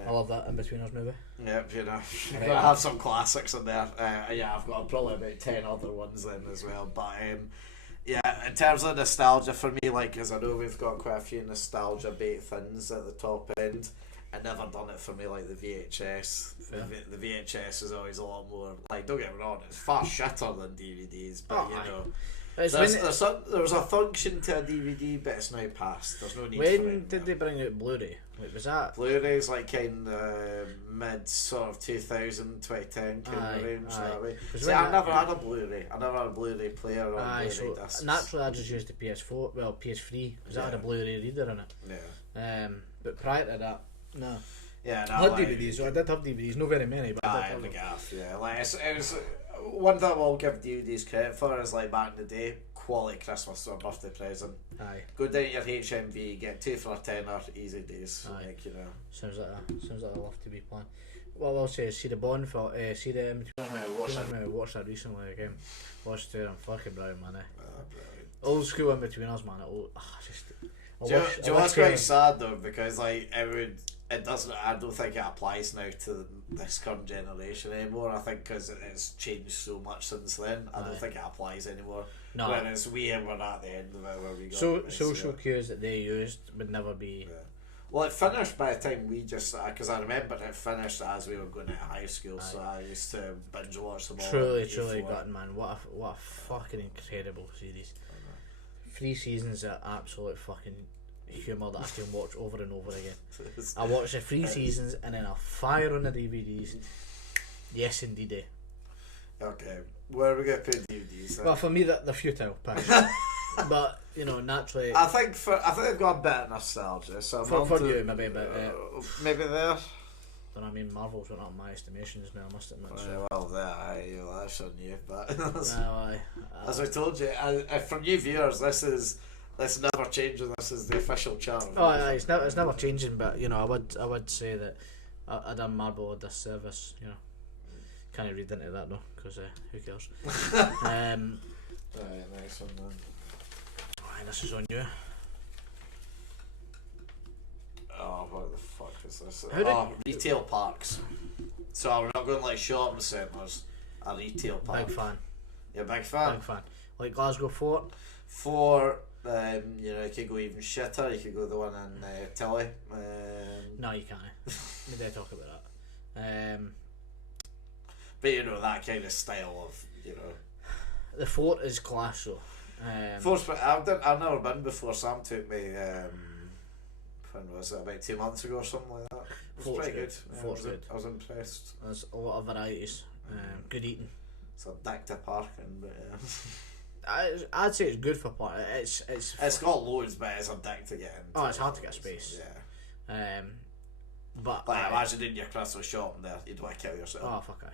I love that In Between Us movie. Yep, you know, I have some classics in there. I've got probably about 10 other ones then as well. But in terms of nostalgia for me, like, because I know we've got quite a few nostalgia bait things at the top end. I never done it for me like the VHS. The VHS is always a lot more, like, don't get me wrong, it's far shitter than DVDs, but you know. There was a function to a DVD, but it's now past. There's no need for it. When did they bring out Blu-ray? Like, was that? Blu-ray's like kind of mid sort of 2000, 2010 kind of range that way. See, I never had a Blu-ray. I never had a Blu-ray player or Blu-ray discs. Naturally, I just used the PS4, PS3, because that had a Blu-ray reader in it. Yeah. But prior to that, no. Yeah, no. I had DVDs, so I did have DVDs. Not very many, but I did have the gaff. Yeah, like it was one thing I will give DVDs credit for is like back in the day, quality Christmas or birthday present. Aye. Go down to your HMV, get 2 for a tenner, easy days. Aye. Like, you know. Sounds like a love to be planned. What I'll say is see the Bond film, see the watched that recently again. Watched it, I'm fucking brilliant, man. Brilliant. Old school in between us, man. Just. Do you know what's quite sad though? Because like it doesn't. I don't think it applies now to this current generation anymore. I think because it's changed so much since then. I don't think it applies anymore. No. Whereas we were at the end of it where we got social cues that they used would never be. Yeah. Well, it finished by the time we just because I remember it finished as we were going into high school. So I used to binge watch them all. Truly gotten, man. What a fucking incredible series. 3 seasons of absolute fucking humour that I can watch over and over again. I watched the 3 seasons and then I'll fire on the DVDs. Yes, indeed. Okay, where are we going to put DVDs? Well, for me, they're futile, but you know, naturally. I think they've got a bit of nostalgia. So for you, maybe, but maybe there. But I mean, Marvel's went up in my estimations now, I must admit. Well, that's on you, but no, as I told you, from you viewers, this never changes. This is the official channel. Oh, it's never changing. But you know, I would say that I done Marvel a disservice. You know, can't read into that though, because who cares? Right, nice one, man. Right, this is on you. Oh, what the fuck is this? Retail parks. So we're not going like shopping centres. A retail park. Big fan. You're a big fan? Big fan. Like Glasgow Fort? Fort, you know, you could go even shitter. You could go the one in Tilly. No, you can't. We did talk about that. But you know, that kind of style of, you know. The Fort is class though. Fort's, I've never been before. Sam took me, when was it, about 2 months ago or something like that. It was pretty good. Fort's good. I was impressed. There's a lot of varieties. Good eating. It's a dick to parking, but I'd say it's good for parking. It's got loads, but it's a dick to get in. Oh, it's hard to get space. Yeah. But like imagine doing your Christmas shopping there, you'd want to kill yourself. Oh fuck I.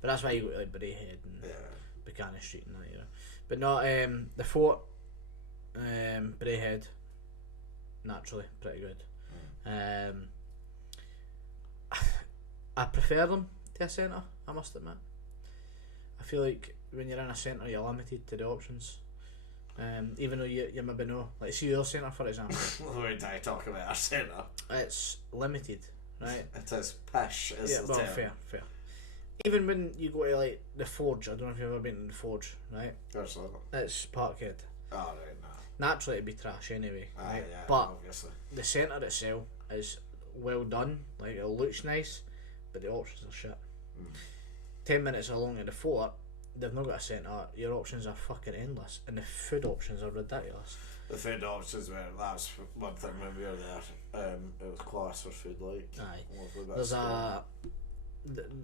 But that's why you go to like Braehead and Buchanan Street and that, you know. But no, the Fort, Braehead, naturally pretty good. I prefer them to a centre, I must admit. I feel like when you're in a centre you're limited to the options. Even though you maybe know, like see your centre for example. When I talk about our centre, it's limited, right? It is pish, is the term. Fair. Even when you go to like the Forge, I don't know if you've ever been to the Forge, right? There's It's Parkhead. Oh right, nah. Naturally it'd be trash anyway, right? Yeah, but obviously. the centre itself is well done, like it looks nice, but the options are shit. 10 minutes along in the Fort, they've not got a centre, your options are fucking endless, and the food options are ridiculous. The food options were, that's one thing when we were there, it was class for food, like. Aye. There's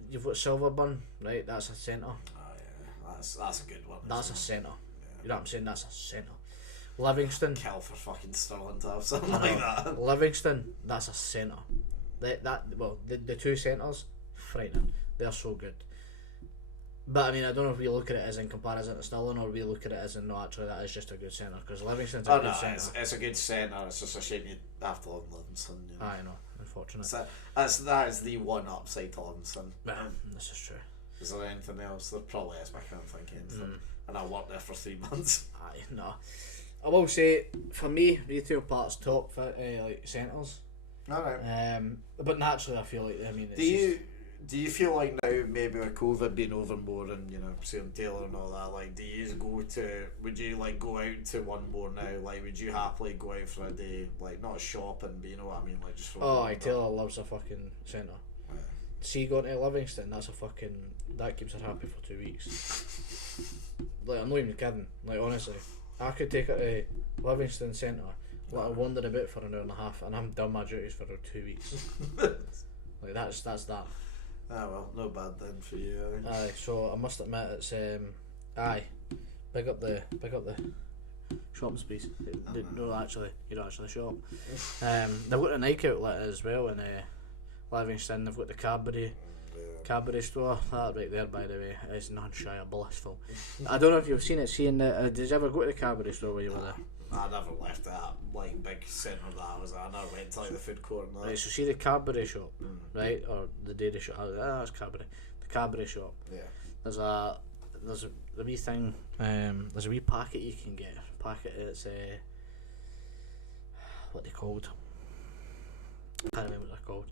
you've got Silverburn, right, that's a centre. Oh yeah, that's a good one. That's a centre. You know what I'm saying, that's a centre. Livingston. Kill for fucking Stirling to have something like that. Livingston, that's a centre. The 2 centres, frightening. They're so good. But I mean, I don't know if we look at it as in comparison to Stirling or we look at it as in no, actually that is just a good centre, because Livingston's a good centre. It's a good centre. It's just a shame you have to live in Livingston. You know? I know, unfortunate. So that is the one upside to Livingston. This is true. Is there anything else? There probably is, but I can't think of anything. And I worked there for 3 months. Aye, no. I will say, for me, retail parts top for like centres. Alright. But naturally, I feel like, I mean, do you feel like now, maybe with COVID being over more and, you know, seeing Taylor and all that, like, would you like go out to one more now? Like, would you happily go out for a day, like, not shopping, but you know what I mean, like, just for Taylor loves a fucking centre. Yeah. See, going to Livingston, that keeps her happy for 2 weeks. Like, I'm not even kidding, like, honestly. I could take her to Livingston Centre, let her wander about for an hour and a half, and I'm done my duties for 2 weeks. Like, that's that. Ah well, no bad then for you. Aye, so I must admit it's big up the shopping space. No, actually, you don't actually shop. They've got a Nike outlet as well in Livingston. They've got the Cadbury store. That right there, by the way, is non-shy of blissful. I don't know if you've seen it. Did you ever go to the Cadbury store where you were there? I never left that like big centre that I was at. I never went to like the food court and that. Right, so see the Cadbury shop, right, or the dairy shop. That's Cadbury. The Cadbury shop. Yeah. There's a wee thing. There's a wee packet you can get. Packet. It's what they called. I can't remember what they're called.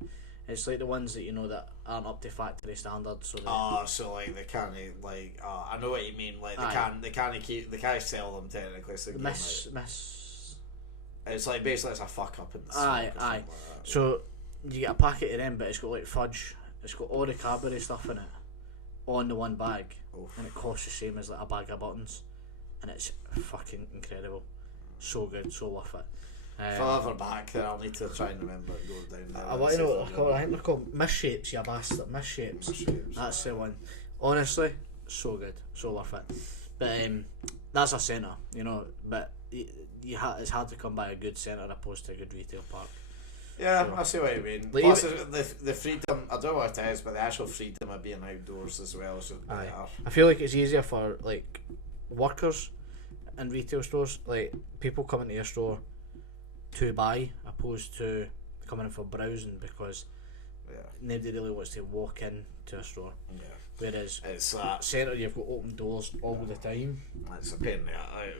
It's like the ones that that aren't up to factory standards. So So like they can't like. I know what you mean. Like they can't sell them technically. So miss. It's like basically it's a fuck up in the Aye. Like that. So you get a packet of them, but it's got like fudge. It's got all the Cadbury stuff in it on the one bag, and it costs the same as like a bag of buttons, and it's fucking incredible. So good, so worth it. If I'm ever back there, I'll need to try and remember and go down there. I want to know what they're called. I think they're called misshapes, you bastard. Misshapes. That's the one. Honestly, so good, so worth it. But that's a centre, but it's hard to come by a good centre opposed to a good retail park. Yeah, I see what you mean. Like Plus, the freedom, I don't know what it is, but the actual freedom of being outdoors as well is better. I feel like it's easier for like workers in retail stores, like people coming to your store to buy opposed to coming in for browsing, because nobody really wants to walk in to a store. Yeah. Whereas it's that centre, you've got open doors all the time. It's a pain.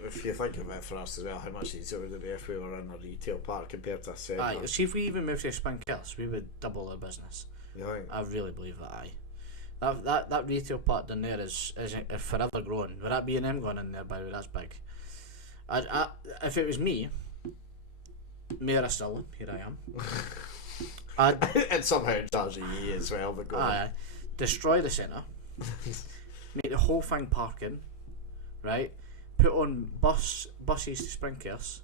If you think of it for us as well, how much easier would it be if we were in a retail park compared to a centre? Aye, see if we even moved to Spinkers, we would double our business. You think? I really believe that. Aye, that retail part down there is forever growing. With that B&M going in there, by the way, that's big. If it was me, Mayor of Stirling, here I am. And somehow in charge of ye as well, but go on. Destroy the centre, make the whole thing parking, right? Put on buses to Springcare.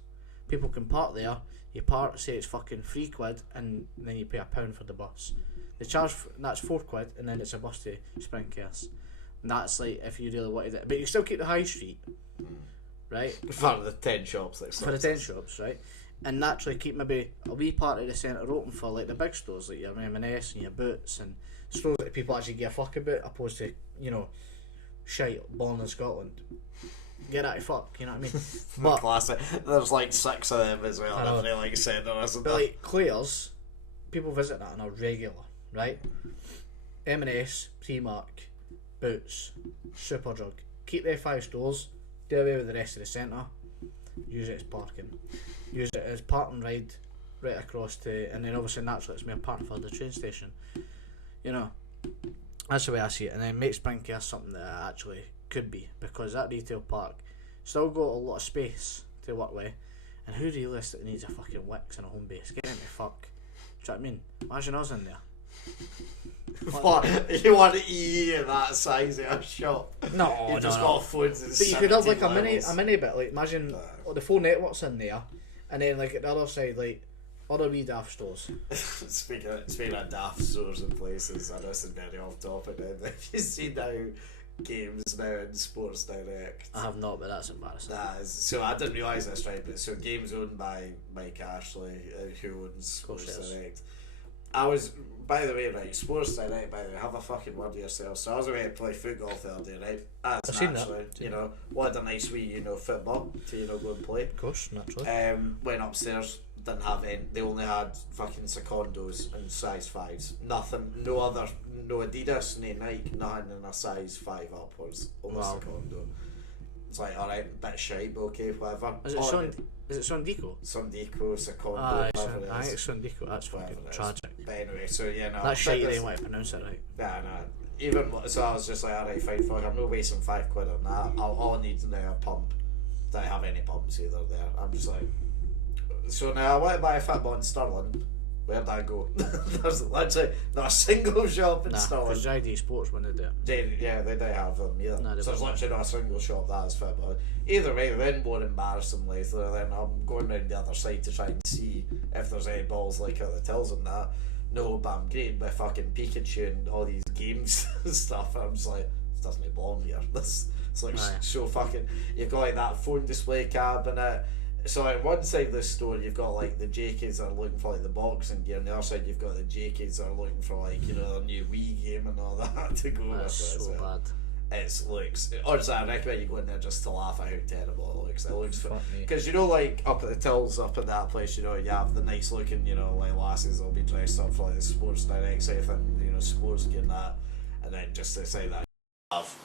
People can park there. You park, say it's fucking £3, and then you pay £1 for the bus. The charge that's £4, and then it's a bus to Springcare. And that's like if you really wanted it, but you still keep the high street, right? For the 10 shops, for the 10 shops, right? And naturally keep maybe a wee part of the centre open for like the big stores, like your M&S and your Boots and stores that people actually give a fuck about, opposed to shite born in Scotland. Get out of fuck, you know what I mean? But classic. There's like 6 of them as well. Every like centre, isn't but there? like Claire's, people visit that on a regular, right? M&S, Primark, Boots, Superdrug. Keep their 5 stores. Do away with the rest of the centre. Use it as parking. Use it as park and ride right across to, and then obviously naturally it's more parking for the train station. That's the way I see it. And then make Springcare something that it actually could be, because that retail park still got a lot of space to work with, and who realistically needs a fucking Wix and a home base? Get into fuck. Do you know what I mean? Imagine us in there. What? You want to eat in that size of a shop? No, You've just got foods and but you could have like a levels. mini bit. Like imagine the 4 networks in there, and then like at the other side, like other wee daft stores. Speaking of daft stores and places, I know this is very off topic now, but have you seen now games now in Sports Direct? I have not, but that's embarrassing. That is, so I didn't realise this, right? But so games owned by Mike Ashley, who owns Sports Direct. I was, by the way, right, Sports Direct, by the way, have a fucking word to yourself. So I was away to play football the other day, right? That's naturally, what a nice wee, football to, go and play. Of course, naturally. Went upstairs, didn't have any, they only had fucking secondos and size 5s. Nothing, no Adidas, no Nike, nothing in a size 5 upwards. Only secondo. It's like, alright, bit shite, but okay, whatever. Is it Sondico? Sondico, Secondo, whatever it is. I think it's Sondico, that's fucking tragic. But anyway, so that's shite you didn't want to pronounce it right. Nah. Even so, I was just like, alright, fine, fuck, I'm not wasting £5 on that. All I need is now a pump. Don't have any pumps either there. I'm just like, so now I want to buy a football in Stirling. Where'd I go? There's literally not a single shop in Stirling. Because JD Sports when they do it. They don't have them either. So there's literally not a single shop that has football. Either way, then more embarrassingly, then I'm going round the other side to try and see if there's any balls like at the tills and that. No, but I'm great by fucking Pikachu and all these games and stuff. And I'm just like, this doesn't belong here. It's like so fucking. You've got like that phone display cabinet. So on one side of the store you've got like the JKs that are looking for like the boxing gear, and the other side you've got the JKs that are looking for like their new Wii game and all that to go with it. So bad. looks, honestly, I recommend you go in there just to laugh at how terrible it looks. It looks Fuck me. because you know, like up at the tills up at that place, you know, you have the nice looking, you know, like lasses that'll be dressed up for like the Sports Direct side thing, you know, sports gear and that, and then just beside that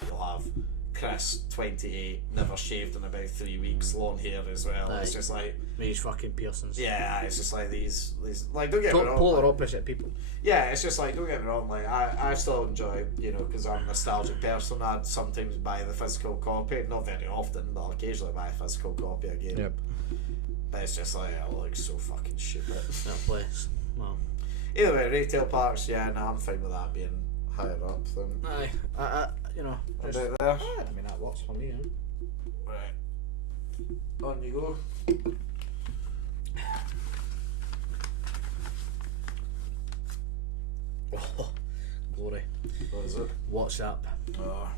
you'll have Chris, 28, never shaved in about 3 weeks, long hair as well. Aye. It's just like These fucking piercings. yeah, it's just like these like, don't get me wrong, Polar like, opposite people. yeah, it's just like, don't get me wrong, like I still enjoy, you know, because I'm a nostalgic person. I'd sometimes buy the physical copy, not very often, but I'll occasionally buy a physical copy again. Yep. But it's just like, it looks so fucking stupid. That place. Well. Either way, retail parks, yeah, no, I'm fine with that being higher up than Aye. I you know. Just, about there. I mean, that works for me. Right, on you go. Oh, glory. What is it? WhatsApp. Oh.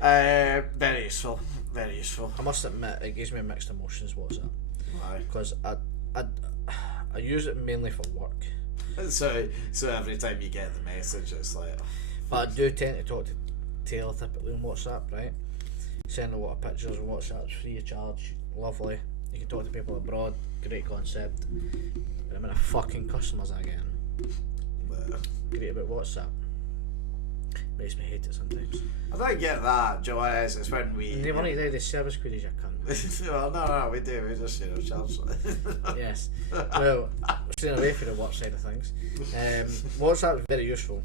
Very useful. Very useful. I must admit, it gives me mixed emotions. WhatsApp, Aye. because I use it mainly for work, So every time you get the message, it's like, but I do tend to talk to Taylor typically on WhatsApp, right? Send a lot of pictures on WhatsApp, free of charge, lovely. You can talk to people abroad, great concept. But the amount of fucking customers I get great about WhatsApp makes me hate it sometimes. I don't get that, Joe. It's when we. And they want to do the service queries, you cunt. Well, no, we do. We just, you know, charge. Yes. Well, staying away from the work side of things. WhatsApp is very useful.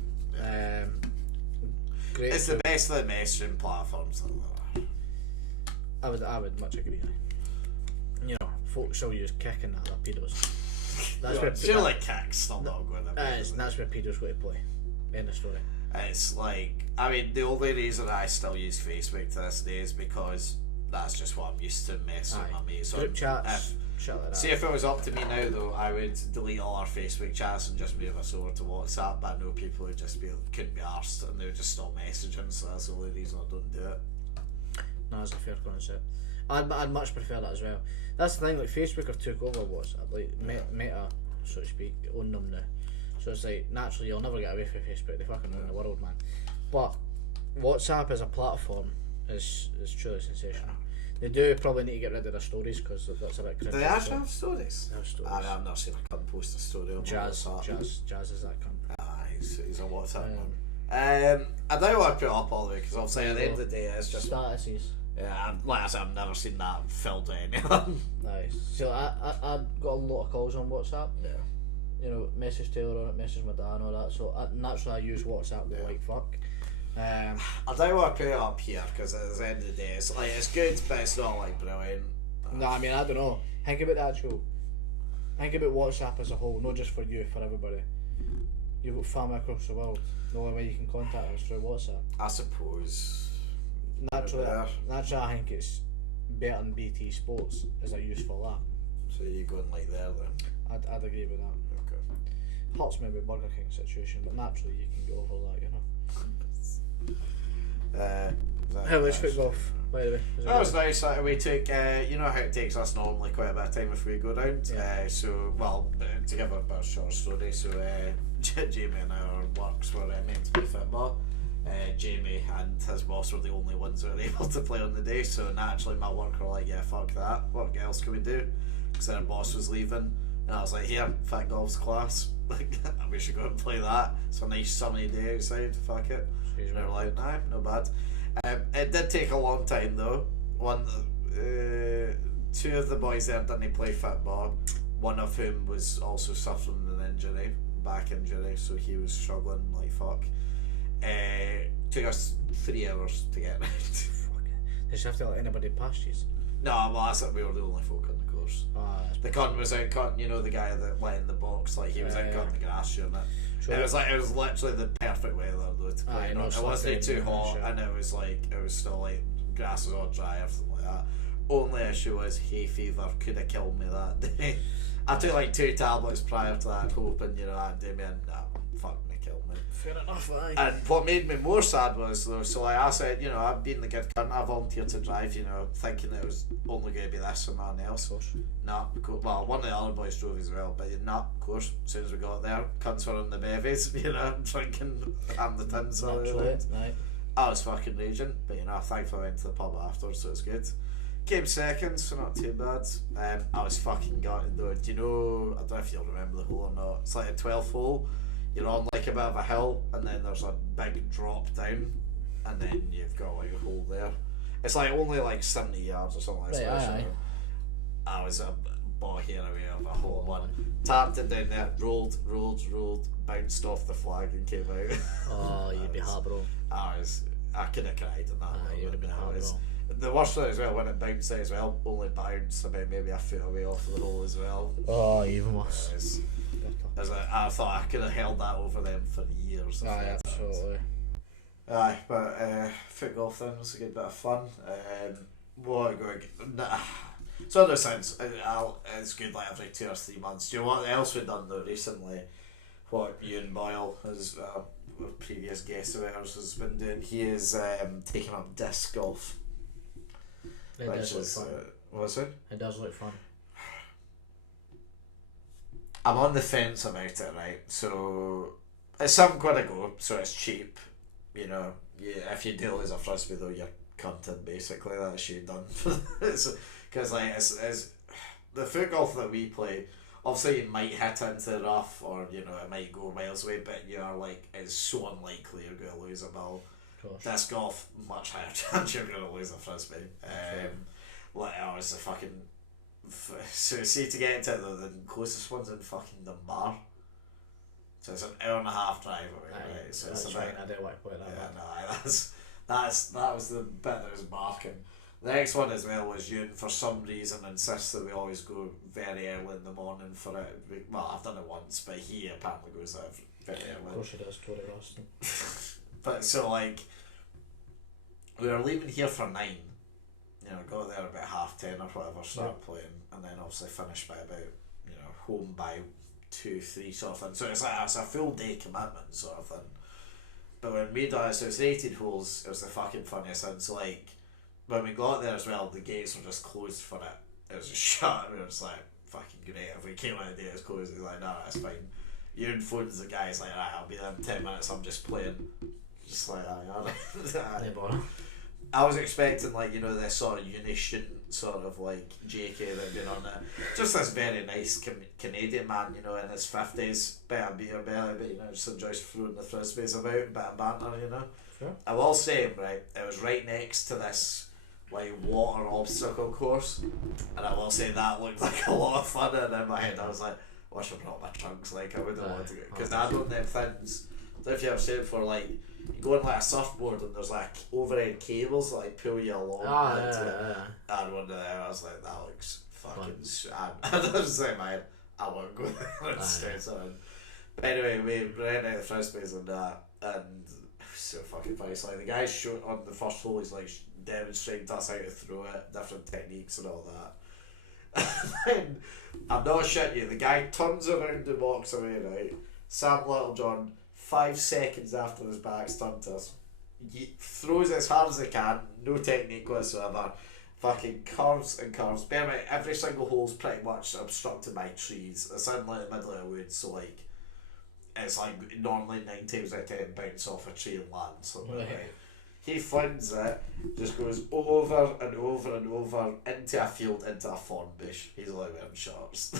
Great. It's the best of the messaging platforms. I would much agree. You know, folks still use Kick and that, they're pedos. That's where surely Kick's still not going to be. and that's where pedos go to play. End of story. It's like, I mean, the only reason I still use Facebook to this day is because that's just what I'm used to messing with my mates on. Group chats, shit like that. See, if it was up to me now, though, I would delete all our Facebook chats and just move us over to WhatsApp. But I know people would just couldn't be arsed and they would just stop messaging, so that's the only reason I don't do it. No, that's a fair concept. I'd much prefer that as well. That's the thing, like Facebook have took over WhatsApp, like Meta, so to speak, own them now. So it's like, naturally you'll never get away from Facebook, they fucking own the world, man. But WhatsApp as a platform is truly sensational. They do probably need to get rid of their stories because that's a bit critical. Do they actually have stories? They have stories. I've not seen a cunt post a story on Jazz WhatsApp. is that cunt. He's a WhatsApp man. I don't want to put it up all the way because obviously at the end of the day it's just Statuses. yeah. Like I said, I've never seen that filled with anything. Nice. So I got a lot of calls on WhatsApp. Yeah. You know, message Taylor on it, message my dad and all that. So naturally I use WhatsApp like fuck. I don't want to put it up here because at the end of the day, it's like it's good, but it's not like brilliant. No, I mean I don't know. Think about the actual. Think about WhatsApp as a whole, not just for you, for everybody. You've got family across the world. The only way you can contact us through WhatsApp. I suppose. Naturally, I think it's better than BT Sports as a useful app. So you're going like there then? I'd agree with that. Okay. Hurts me with Burger King situation, but naturally you can get over that, you know. How was football, by the way? That was nice. We took, you know how it takes us normally quite a bit of time if we go round. Yeah. To give a bit of short story, so Jamie and our works were meant to play football. Jamie and his boss were the only ones that were able to play on the day, so naturally my work were like, yeah, fuck that, what else can we do? Because their boss was leaving, and I was like, here, fit golf's class, we should go and play that. It's a nice sunny day outside, fuck it. And they were like, nah, no bad. It did take a long time though. Two of the boys there didn't play football, one of whom was also suffering an back injury, so he was struggling like fuck. Took us 3 hours to get around. Did you have to let anybody past you? No, well, that's it. We were the only folk on the course. The cunt was out cutting, you know, the guy that let in the box, like he was out cutting the grass during it. Sure. It was literally the perfect weather though to play. It wasn't too hot, and it was still like grass was all dry, everything like that. Only issue was hay fever could have killed me that day. I took like 2 tablets prior to that, hoping that day me, and fuck me, killed me. Fair enough, aye. And what made me more sad was though, so like I said, I've been the good cunt, I volunteered to drive, thinking it was only going to be this and nothing else. Nah, well, one of the other boys drove as well, but of course, as soon as we got there, cunts were on the bevies, drinking and the tins all the Right. I was fucking raging, but you know, thankfully I went to the pub afterwards, so it was good. Came second, so not too bad. I was fucking gutted though. Do you know, I don't know if you'll remember the hole or not, it's like a 12th hole, you're on like a bit of a hill, and then there's a big drop down, and then you've got like a hole there. It's like only like 70 yards or something like that. Aye. I was a ball here away of a hole one. Tapped it down there, rolled, bounced off the flag and came out. Oh, you'd be heartbroken. I could have cried in that. You would have been heartbroken. The worst thing as well, when it bounced out as well, only bounced about maybe a foot away off the hole as well. Oh, even worse. I thought I could have held that over them for years. Aye, absolutely. Aye, but foot golf then was a good bit of fun. It's one of those things, it's good like every 2 or 3 months. Do you know what else we've done though recently? What Ewan Boyle, as a previous guest of ours, has been doing. He is taking up disc golf. It does look fun. What's it? It does look fun. I'm on the fence about it, right? So it's something quid to go, so it's cheap. You know, if you do lose a frisbee though, you're cunted basically. That's you done. Because like it's the foot golf that we play. Obviously, you might hit into the rough, or you know it might go miles away, but you're like it's so unlikely you're going to lose a ball. Disc golf, much higher chance you're going to lose a frisbee. Like I was a fucking. So see to get into it though, the closest one's in fucking Dunbar. So it's an hour and a half drive away, right? So it's about. I don't want to play that. Yeah, no, that was the bit that was marking. The next one as well was Ewan for some reason insists that we always go very early in the morning for it. Well, I've done it once, but he apparently goes there very early. Of course he does, Tory Austin. But so like, we were leaving here for 9. You know, got there about 10:30 or whatever, start playing, and then obviously finish by about, you know, home by 2, 3 sort of thing. So it's a full day commitment sort of thing. But when we done it, so it was 18 holes, it was the fucking funniest thing. So like, when we got there as well, the gates were just closed for it. It was just shut. We were just like, fucking great. If we came out of the day, it was closed. He's like, nah, that's fine. Ewan phones the guy, he's like, right, I'll be there in 10 minutes, I'm just playing. Just like, aye. I was expecting, like, you know, this sort of uni student sort of like JK that had been on it. Just this very nice Canadian man, you know, in his 50s, bit of beer belly, but you know, just enjoys throwing the frisbees about, bit of banter, you know. Sure. I will say, right, it was right next to this like water obstacle course, and I will say that looked like a lot of fun. And in my head, I was like, I wish I brought my trunks. Like I wouldn't want to go because I don't them things. I don't know if you ever seen it before, like you go on like a surfboard and there's like overhead cables that like pull you along. I had one of them. I was like, that looks fucking. I was like, man, I won't go there instead. But anyway, we ran out the frisbees and that, and so fucking funny. It's like the guy showed on the first hole, he's like demonstrating to us how to throw it, different techniques and all that. And then, I'm not shitting you, the guy turns around and walks away, right? Sam Littlejohn, 5 seconds after his back's turned to us, he throws as hard as he can, no technique whatsoever, fucking curves and curves. Bear in mind, every single hole's pretty much obstructed by trees. It's in like the middle of the woods, so like it's like normally 9 times out of 10 bounce off a tree and land somewhere, right? He finds it, just goes over and over and over into a field, into a thorn bush. He's only wearing shorts.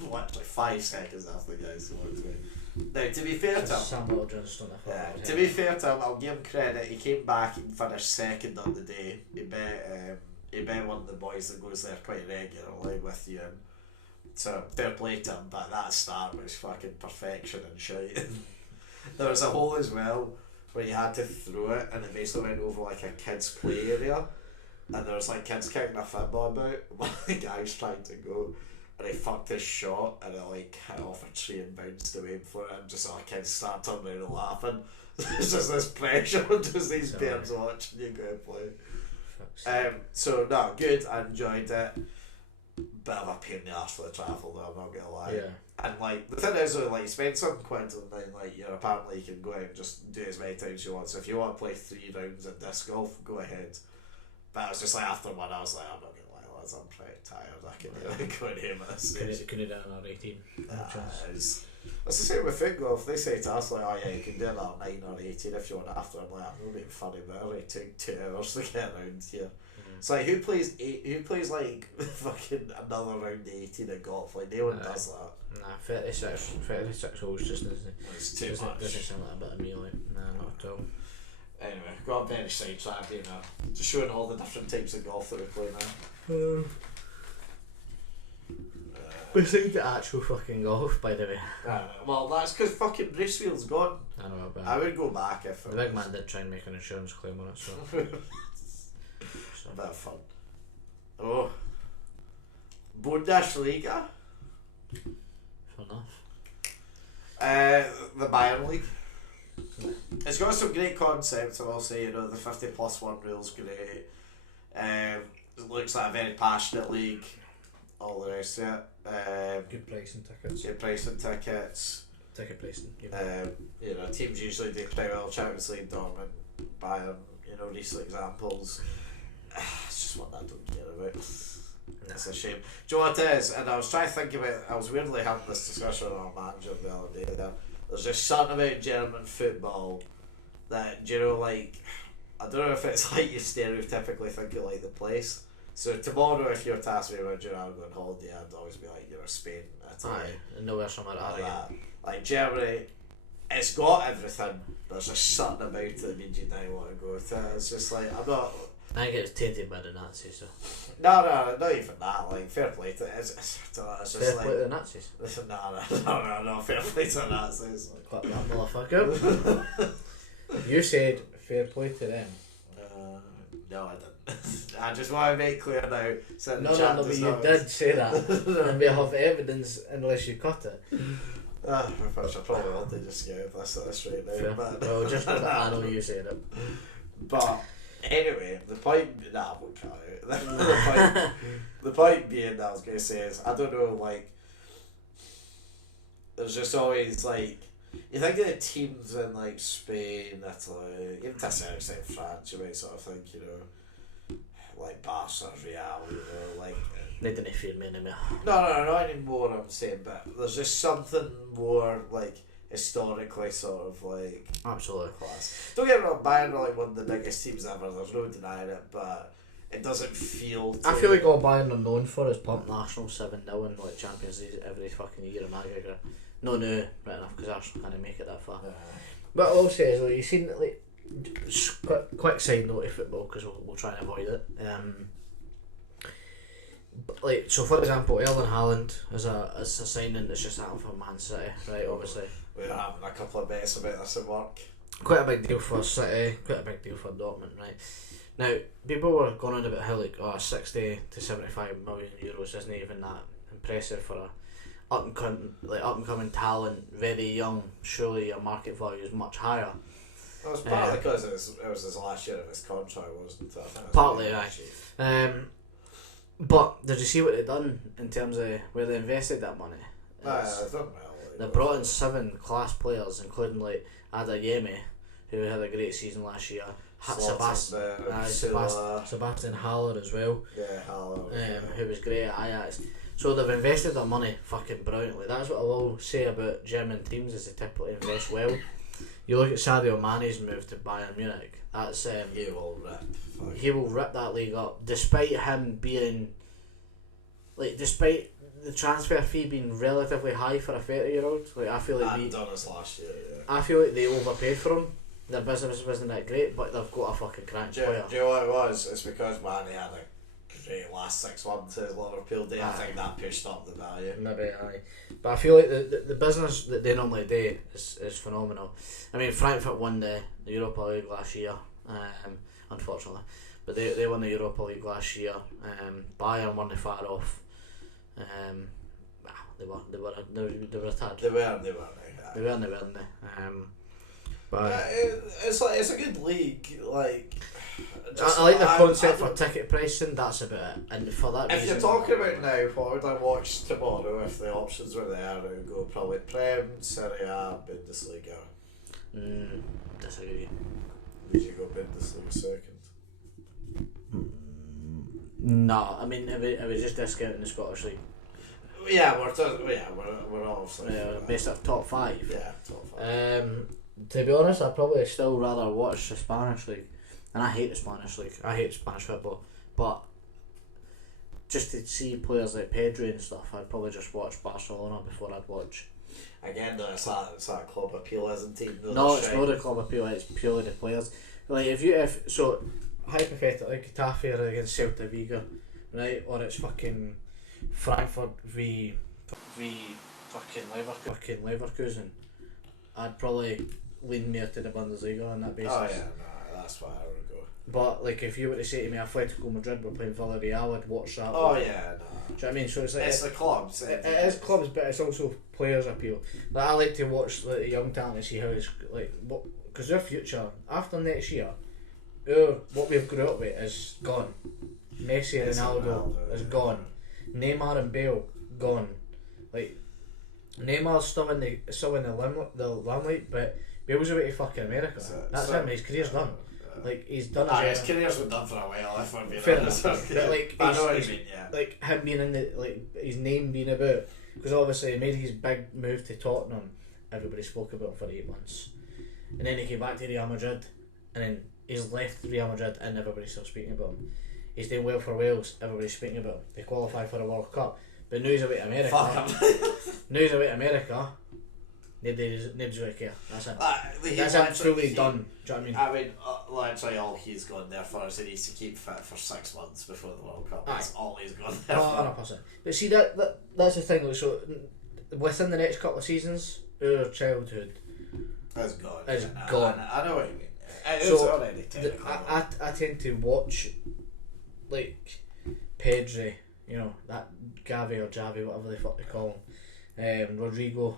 Literally 5 seconds after the guys walked away. Now, to be fair to him, to be fair to him, I'll give him credit. He came back and finished second on the day. He bet one of the boys that goes there quite regularly with you. So fair play to him, but that start was fucking perfection and shit. There was a hole as well where you had to throw it and it basically went over like a kid's play area, and there was like kids kicking a football about. One of the guys tried to go and he fucked his shot and it like hit off a tree and bounced away before it, and just all kids start turning around and laughing. There's just this pressure, just these parents watching you go and play. So no, good, I enjoyed it. Bit of a pain in the arse for the travel though, I'm not gonna lie. Yeah. And like the thing is though, like you spend some quid and then like apparently you can go out and just do as many times as you want. So if you want to play 3 rounds of disc golf, go ahead. But I was just like after one I was like, I'm not gonna lie lads, I'm pretty tired. I can go and aim at this stage. Couldn't have done an R18. It's the same with football. If they say to us like, "Oh yeah, you can do that at 9 or 18 if you want after," I'm like, "I'm not being funny, but it take 2 hours to get around here." It's like who plays like fucking another round 18 at golf? Like no one does that. Nah, 36 holes just doesn't. It's too Doesn't much. sound like a bit of me, like, nah, not at all. Anyway, got a very sidetracked, you know, just showing all the different types of golf that we play now. Besides the actual fucking golf, by the way. Well, that's because fucking Bracewell's gone. I know, but I would go back if the big man did try and make an insurance claim on it, so. A bit of fun. Oh. Bundesliga. Fair enough. The Bayern League. It's got some great concepts, I will say, you know, the 50+1 rule's great. It looks like a very passionate league. All the rest of it. Good pricing tickets. Good pricing tickets. Ticket pricing. You know, teams usually do pretty well. Champions League, Dortmund, Bayern, you know, recent examples. It's just one I don't care about. It's a shame. Do you know what it is? And I was trying to think about it. I was weirdly having this discussion with our manager the other day there. There's just something about German football that, do you know, like, I don't know if it's like you stereotypically think you like the place. So tomorrow, if you're tasked me about Gerard going holiday, I'd always be like, you know, Spain, Italy. Aye, and nowhere somewhere like that. Like Germany, it's got everything. There's just something about it that means you don't want to go to it. It's just like, I'm not... I think it was tainted by the Nazis, so. No, not even that. Like, fair play to it. It's just Fair like... play to the Nazis. No, fair play to the Nazis. Clap that motherfucker. You said fair play to them. No, I didn't. I just want to make clear now. So No, but you did say that. And we have evidence unless you cut it. Which I probably will do just to get this right now. Fair. But Well, just know that I know you said it. But anyway, the point. Nah, I won't cut it. The point being that I was going to say is, I don't know, like, there's just always, like, you think of the teams in, like, Spain, Italy, even to a certain extent France, you might sort of think, you know, like Barca, Real, you know, like... They didn't fear me anymore. No, not anymore, I'm saying, but there's just something more, like, historically sort of, like... Absolutely. Class. Don't get me wrong, Bayern are, like, one of the biggest teams ever, there's no denying it, but it doesn't feel... I feel like all Bayern are known for is pump Arsenal 7-0 in, like, Champions League every fucking year in aggregate. No, right enough, because Arsenal can't make it that far. But I'll say is, like, you've seen, like, quick side note of football, because we'll try and avoid it. But, like, so for example, Allan is a signing that's just happened for Man City, right? Obviously, we're having a couple of bets about this at work. Quite a big deal for City, quite a big deal for Dortmund, right? Now, people were going on about how, like, 60 to 75 million euros isn't even that impressive for a up and coming talent, very young. Surely your market value is much higher. Well, it's partly because it was his last year of his contract, wasn't it? Partly, right. But did you see what they done in terms of where they invested that money? They've done well. They brought in 7 class players, including like Adeyemi, who had a great season last year. Sebastian Haller as well. Yeah, Haller. Who was great at Ajax. So they've invested their money fucking brilliantly. That's what I will say about German teams, is they typically invest well. You look at Sadio Mane's move to Bayern Munich. That's he will rip. He will rip that league up, despite him being, like, despite the transfer fee being relatively high for a 30-year-old. Like, I feel like done this last year. Yeah. I feel like they overpaid for him. Their business wasn't that great, but they've got a fucking crank player. Do you know what it was? It's because Mane had a great last 6 months of his Liverpool day. I think that pushed up the value. Maybe, aye. But I feel like the business that they normally do is phenomenal. I mean, Frankfurt won the Europa League last year, unfortunately. But they won the Europa League last year. Bayern weren't far off. They were a tad. They weren't. They weren't. But it's a good league. Like, I like the concept for ticket pricing. That's about it. And for that if reason, you're talking about now, what would I watch tomorrow if the options were there? I would go probably Prem, Serie A, Bundesliga. Disagree. Would you go Bundesliga second? No, I mean, I was just discounting the Scottish League. we're obviously based at top 5. Yeah, top 5. To be honest, I'd probably still rather watch the Spanish league, and I hate the Spanish league. I hate Spanish football, but just to see players like Pedri and stuff, I'd probably just watch Barcelona before I'd watch. Again, though, it's that club appeal, isn't it? No, it's not the club appeal. It's purely the players. Like if hypothetically, Getafe are against Celta Vigo, right? Or it's fucking Frankfurt v fucking Leverkusen. I'd probably lean more to the Bundesliga on that basis. Oh yeah, no, that's why I would go. But like, if you were to say to me, Atletico Madrid were playing Villarreal, I'd watch that. Oh yeah, no. Do you know what I mean? So it's like it's the clubs. It is clubs, but it's also players appeal. Like I like to watch like the young talent and see how it's like what, because their future after next year, what we've grew up with is gone. Messi and Ronaldo is gone. Neymar and Bale gone. Like Neymar's still in the limelight, but Bale's away to fucking America. That's him. His career's done. Like he's done. His career's been done for a while. If I'm being fair honest. enough. But like, I know what you mean. Yeah. Like him being in the his name being about, because obviously he made his big move to Tottenham. Everybody spoke about him for 8 months, and then he came back to Real Madrid, and then he's left Real Madrid, and everybody's still speaking about him. He's doing well for Wales. Everybody's speaking about him. They qualify for a World Cup, but now he's away to America. Fuck him. Now he's away to America. Nobody's going to care. That's it. That's it. Fully done. Do you know what I mean? Literally all he's gone there for is he needs to keep fit for 6 months before the World Cup. That's all he's gone there for. 100%. But see that's the thing. Like, so within the next couple of seasons, our childhood is gone. Gone. I know what you mean. It is So already technically. I tend to watch like Pedri, you know, that Gavi or Javi, whatever the fuck they call him, Rodrigo,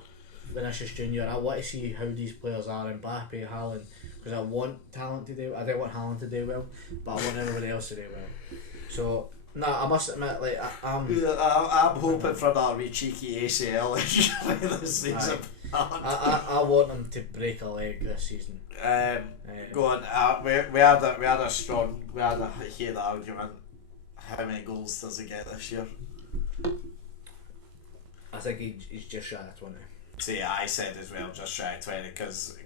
Vinicius Junior. I want to see how these players are, Mbappe, Allan, because I want talent to do. I don't want Allan to do well, but I want everybody else to do well. So I must admit, like I'm hoping for that wee cheeky ACL injury this season. I want them to break a leg this season. Go on. We had a heated argument. How many goals does he get this year? I think he's just shy of 20. See, I said as well, just shy of 20,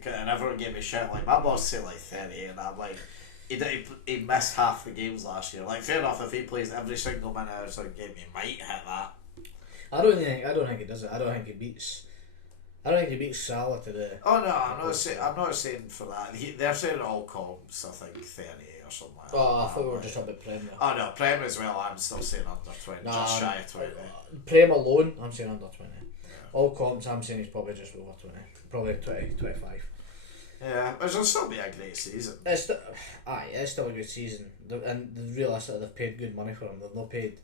and everyone gave me shit. Like my boss said like 30, and I'm like, he missed half the games last year. Like fair enough, if he plays every single minute of the game, he might hit that. I don't think he does it. I don't think he beats Salah to the. Oh no, I'm not saying for that. They're saying all comps. I think 30 or something like that. Oh, I thought we were just on the Premier. Oh no, Prem as well. I'm still saying under 20, just shy of 20. Prem alone, I'm saying under 20. Yeah. All comps, I'm saying he's probably just over 20. Probably 20, 25. Yeah, but it'll still be a great season. It's still a good season. And realistically, they've paid good money for him. They've not paid.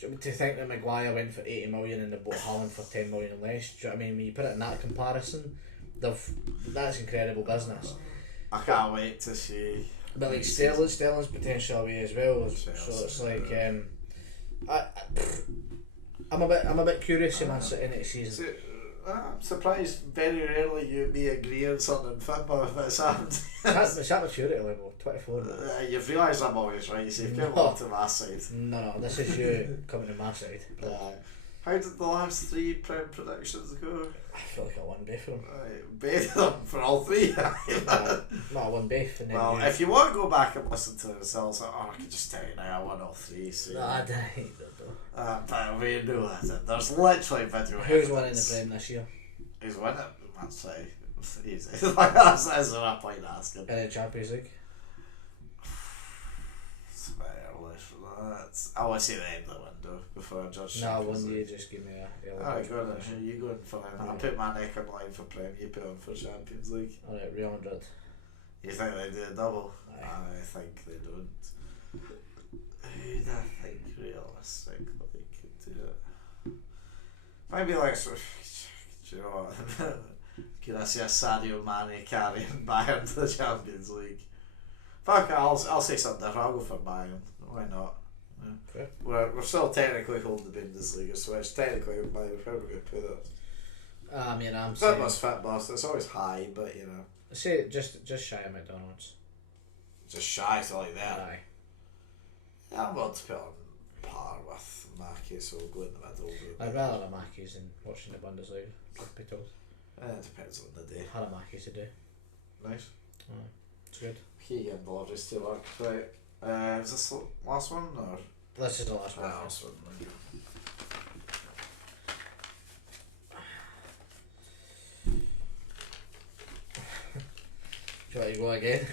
To think that Maguire went for 80 million and they bought Haaland for 10 million less, do you know what I mean? When you put it in that comparison, that's incredible business. I can't wait to see. But like Sterling's potential away as well, so it's like I'm a bit curious to Man City next season. I'm surprised very rarely you and me agree on something in football if it's happened. It's at maturity level, 24. You've realised I'm always right, so you've come on to my side. No, this is you coming to my side. How did the last 3 Prem predictions go? I feel like I won both of them. Both of them for all 3? I won both. And then well, if you want to go back and listen to the results, I can just tell you now I won all 3. So no, I didn't though. But we know that. There's literally video Who's winning the Prem this year? Who's winning? Man City. Easy. That's not a point asking. In the Champions League? It's a bit early for that. I want to see the end of the window before I judge. No, one year just give me a. Alright, go on then. You go in for him. I put my neck on line for Prem, you put on for Champions League. Alright, Real Madrid. You think they do a double? Aye. I think they don't. Who do I think realistically could do it? Maybe like sort of, do you know what? Could I see a Sadio Mane carrying Bayern to the Champions League? Fuck it, I'll say something different. I'll go for Bayern. Why not? Yeah. Okay. We're still technically holding the Bundesliga, so it's technically Bayern. How are we going to put it? I mean, I'm Fit saying. fit bus. It's always high, but you know. Say just shy of McDonald's. Just shy to like that. Aye. Yeah, I'm about to put on par with Mackie, so we'll go in the middle. I'd rather have Mackey's than watching the Bundesliga, truth be told. It depends on the day. Had a Mackey's today. Nice. It's good. He and Borders to work. Right. Is this the last one or? This is the last one. Last one. Do you want to go again?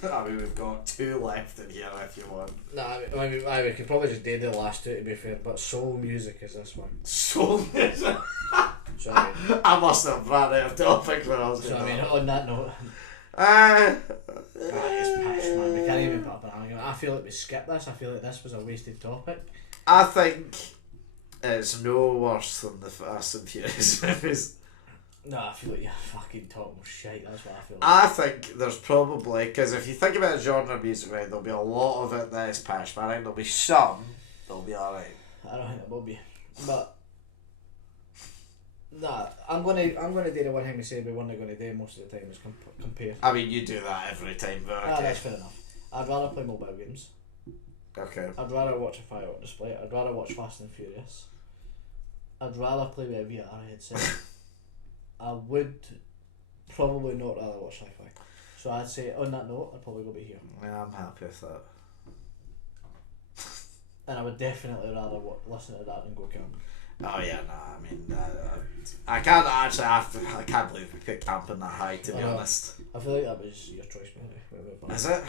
I mean, we've got 2 left in here if you want. Nah, we could probably just do the last 2 to be fair, but soul music is this one. Soul music? So I mean, I must have ran out of topics when I was so doing I mean, that. on that note, it's patched, man. We can't even put up an argument. I feel like we skipped this. I feel like this was a wasted topic. I think it's no worse than the Fast and Furious movies. No, I feel like you're fucking talking shit. That's what I feel like. I think there's probably, because if you think about genre of music, right, there'll be a lot of it that is patched, but I think there'll be some that'll be alright. I don't think it will be, but nah, I'm gonna do the one thing we say we weren't gonna do most of the time is compare. I mean, you do that every time, but okay. That's fair enough. I'd rather play mobile games. Okay. I'd rather watch a firework display. I'd rather watch Fast and Furious. I'd rather play with a VR headset. I would probably not rather watch sci-fi. So I'd say, on that note, I'd probably go be here. Yeah, I'm happy with that. And I would definitely rather listen to that than go camping. Oh yeah, no, I mean, I can't actually, I can't believe we put camping that high, to be honest. I feel like that was your choice, maybe. Is it?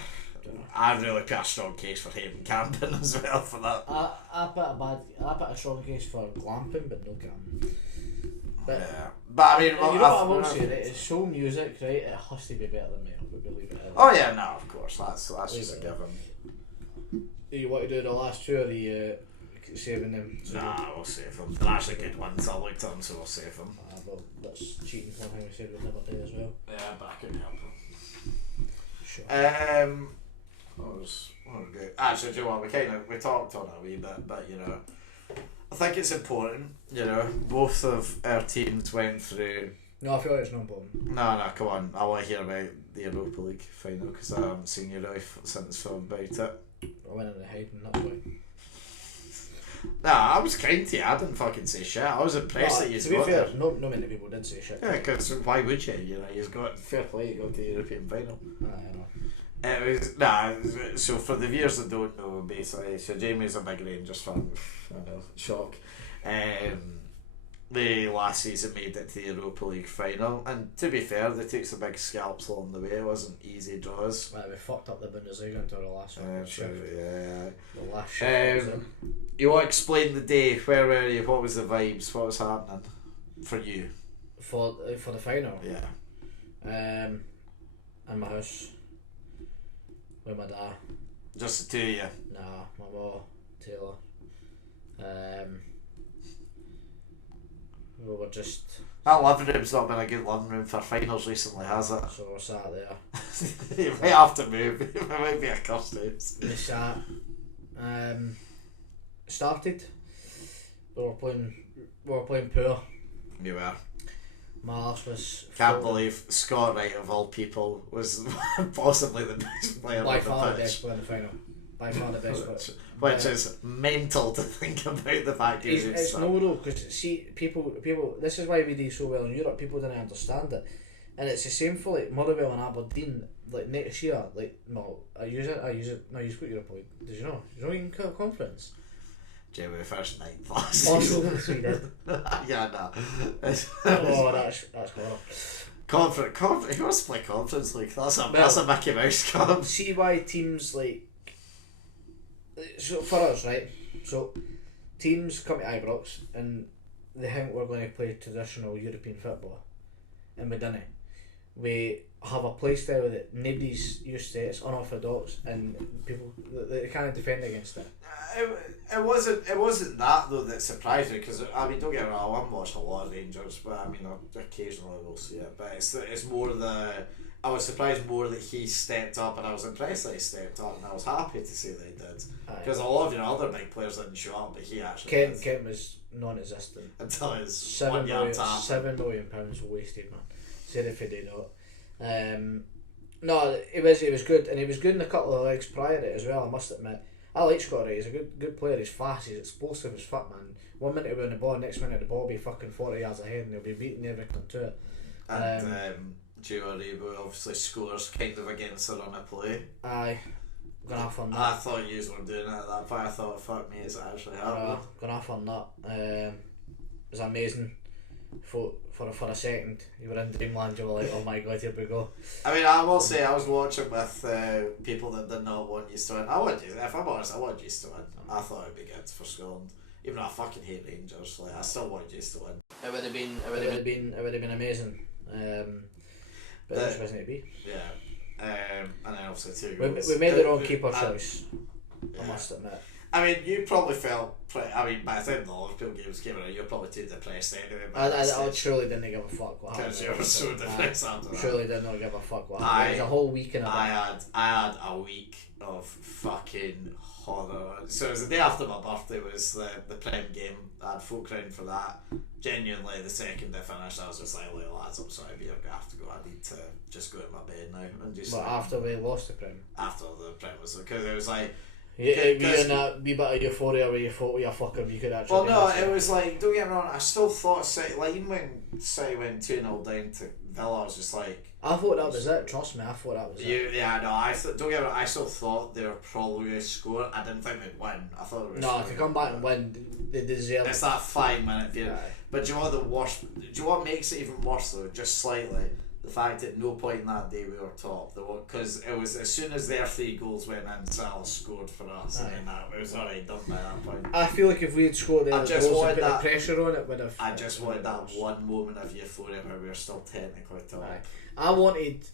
I really put a strong case for hating camping as well for that. I put a strong case for glamping, but no camping. But, yeah, but I mean, well, you know what I will say, right? It's soul music, right? It has to be better than metal. We believe it. Oh yeah, no, of course, that's just a given. Do you want to do the last 2 or are you saving them? Nah, we'll save them. They're actually good ones. I looked at them, so we'll save them. Well, that's cheating for thing we said we'd never do as well. Yeah, but I couldn't help them. Sure. What was good? Actually, do you know what? We talked on it a wee bit, but you know, I think it's important. You know, both of our teams went through. No, I feel like it's not important. No, come on. I want to hear about the Europa League final because I haven't seen you really since film about it. I went in the hiding, that's why. Nah, I was kind to you. I didn't fucking say shit. I was impressed that you to be got fair, there. no many people did say shit. Yeah, because why would you? You know, you've got fair play. You got to the European final. I know. It was so for the viewers that don't know, basically, so Jamie's a big Rangers fan. I know, shock. They last season made it to the Europa League final, and to be fair, they took some big scalps along the way. It wasn't easy draws. We fucked up the Bundesliga until the last one. Yeah. The last shit. You want to explain the day? Where were you? What was the vibes? What was happening for you? For the final? Yeah. In my house. With my dad. Just the 2 of you? Nah, my mum, Taylor. We were just... That living room's not been a good living room for finals recently, has it? So we sat there. You might have to move. It might be a cursed house. We sat. Started. We were playing poor. You were. My arse was... Can't believe Scott Wright, of all people, was possibly the best player by on the far the pitch. best player in the final. By far the best player. Which is mental to think about the fact he's it's no though, because see, people, this is why we do so well in Europe, people don't understand it. And it's the same for like Motherwell and Aberdeen, like next year, like, no, I use it, no, you've got Europa League. Did you know? You know you can conference? Jamie, first 9th last Arsenal season. we did. Yeah, no. Oh, that's horrible. Conference, who wants to play Conference League? That's a Mickey Mouse Cup. See why teams like... So for us, right, so teams come to Ibrox and they think we're going to play traditional European football, and we didn't. We have a play style that nobody's used to. It's unorthodox, and people they can't defend against it. It wasn't that though that surprised me, because I mean, don't get me wrong, I'm watching a lot of Rangers, but I mean occasionally we'll see it, but it's more I was surprised more that he stepped up, and I was impressed that he stepped up, and I was happy to see that he did, because a lot of your other big players didn't show up, but he actually did. Kent was non-existent Until his £7 1-yard tap. £7 million wasted, man. Said if he did not. No, it was good, and he was good in a couple of legs prior to it as well, I must admit. I like Scotty. He's a good player. He's fast. He's explosive as fuck, man. 1 minute he'll win the ball, next minute the ball will be fucking 40 yards ahead, and he'll be beating everything to it. And Jubilee obviously scores kind of against her on a play. Aye. Gone off on that. I thought you were doing it at that point. I thought, fuck me, it's actually happened. Gone off on that. It was amazing. For a second, you were in dreamland. You were like, "Oh my god, here we go." I mean, I will say I was watching with people that did not want you to win. If I'm honest, I want you to win. I thought it'd be good for Scotland, even though I fucking hate Rangers. Like, I still want you to win. It would have been amazing. But it just wasn't to be. Yeah. And then obviously too. We made the wrong keeper choice. Yeah. I must admit. I mean, you probably felt. I mean, by the time the Liverpool games came out, you're probably too depressed anyway. I truly didn't give a fuck what happened. Because you were so depressed after that. Truly did not give a fuck what happened. It was a whole week in a I had a week of fucking horror. So it was the day after my birthday was the Prem game. I had folk round for that. Genuinely, the second I finished, I was just like, lads, I'm sorry, but you're gonna have to go. I need to just go to my bed now and just. But after we lost the Prem. After the Prem was because it was like. Yeah, you in that wee bit of euphoria where you thought, "Yeah, fuck him, you could actually." Well, no, it was like, don't get me wrong. I still thought City, like even when City went 2-0 down to Villa, I was just like. I thought that was it. Trust me, I thought that was it. Yeah, no, don't get me wrong. I still thought they were probably going to score. I didn't think they'd win. I thought they were. No, to come back and win, they deserve. It's that 5-minute period. Aye. But do you know what the worst? Do you know what makes it even worse though? Just slightly. The fact that no point in that day we were top, because it was as soon as their 3 goals went in, Salah scored for us, and then it was already done by that point. I feel like if we had scored the goals and put the pressure on it, would have. I just wanted that one moment of euphoria where we were still technically top. Aye. I wanted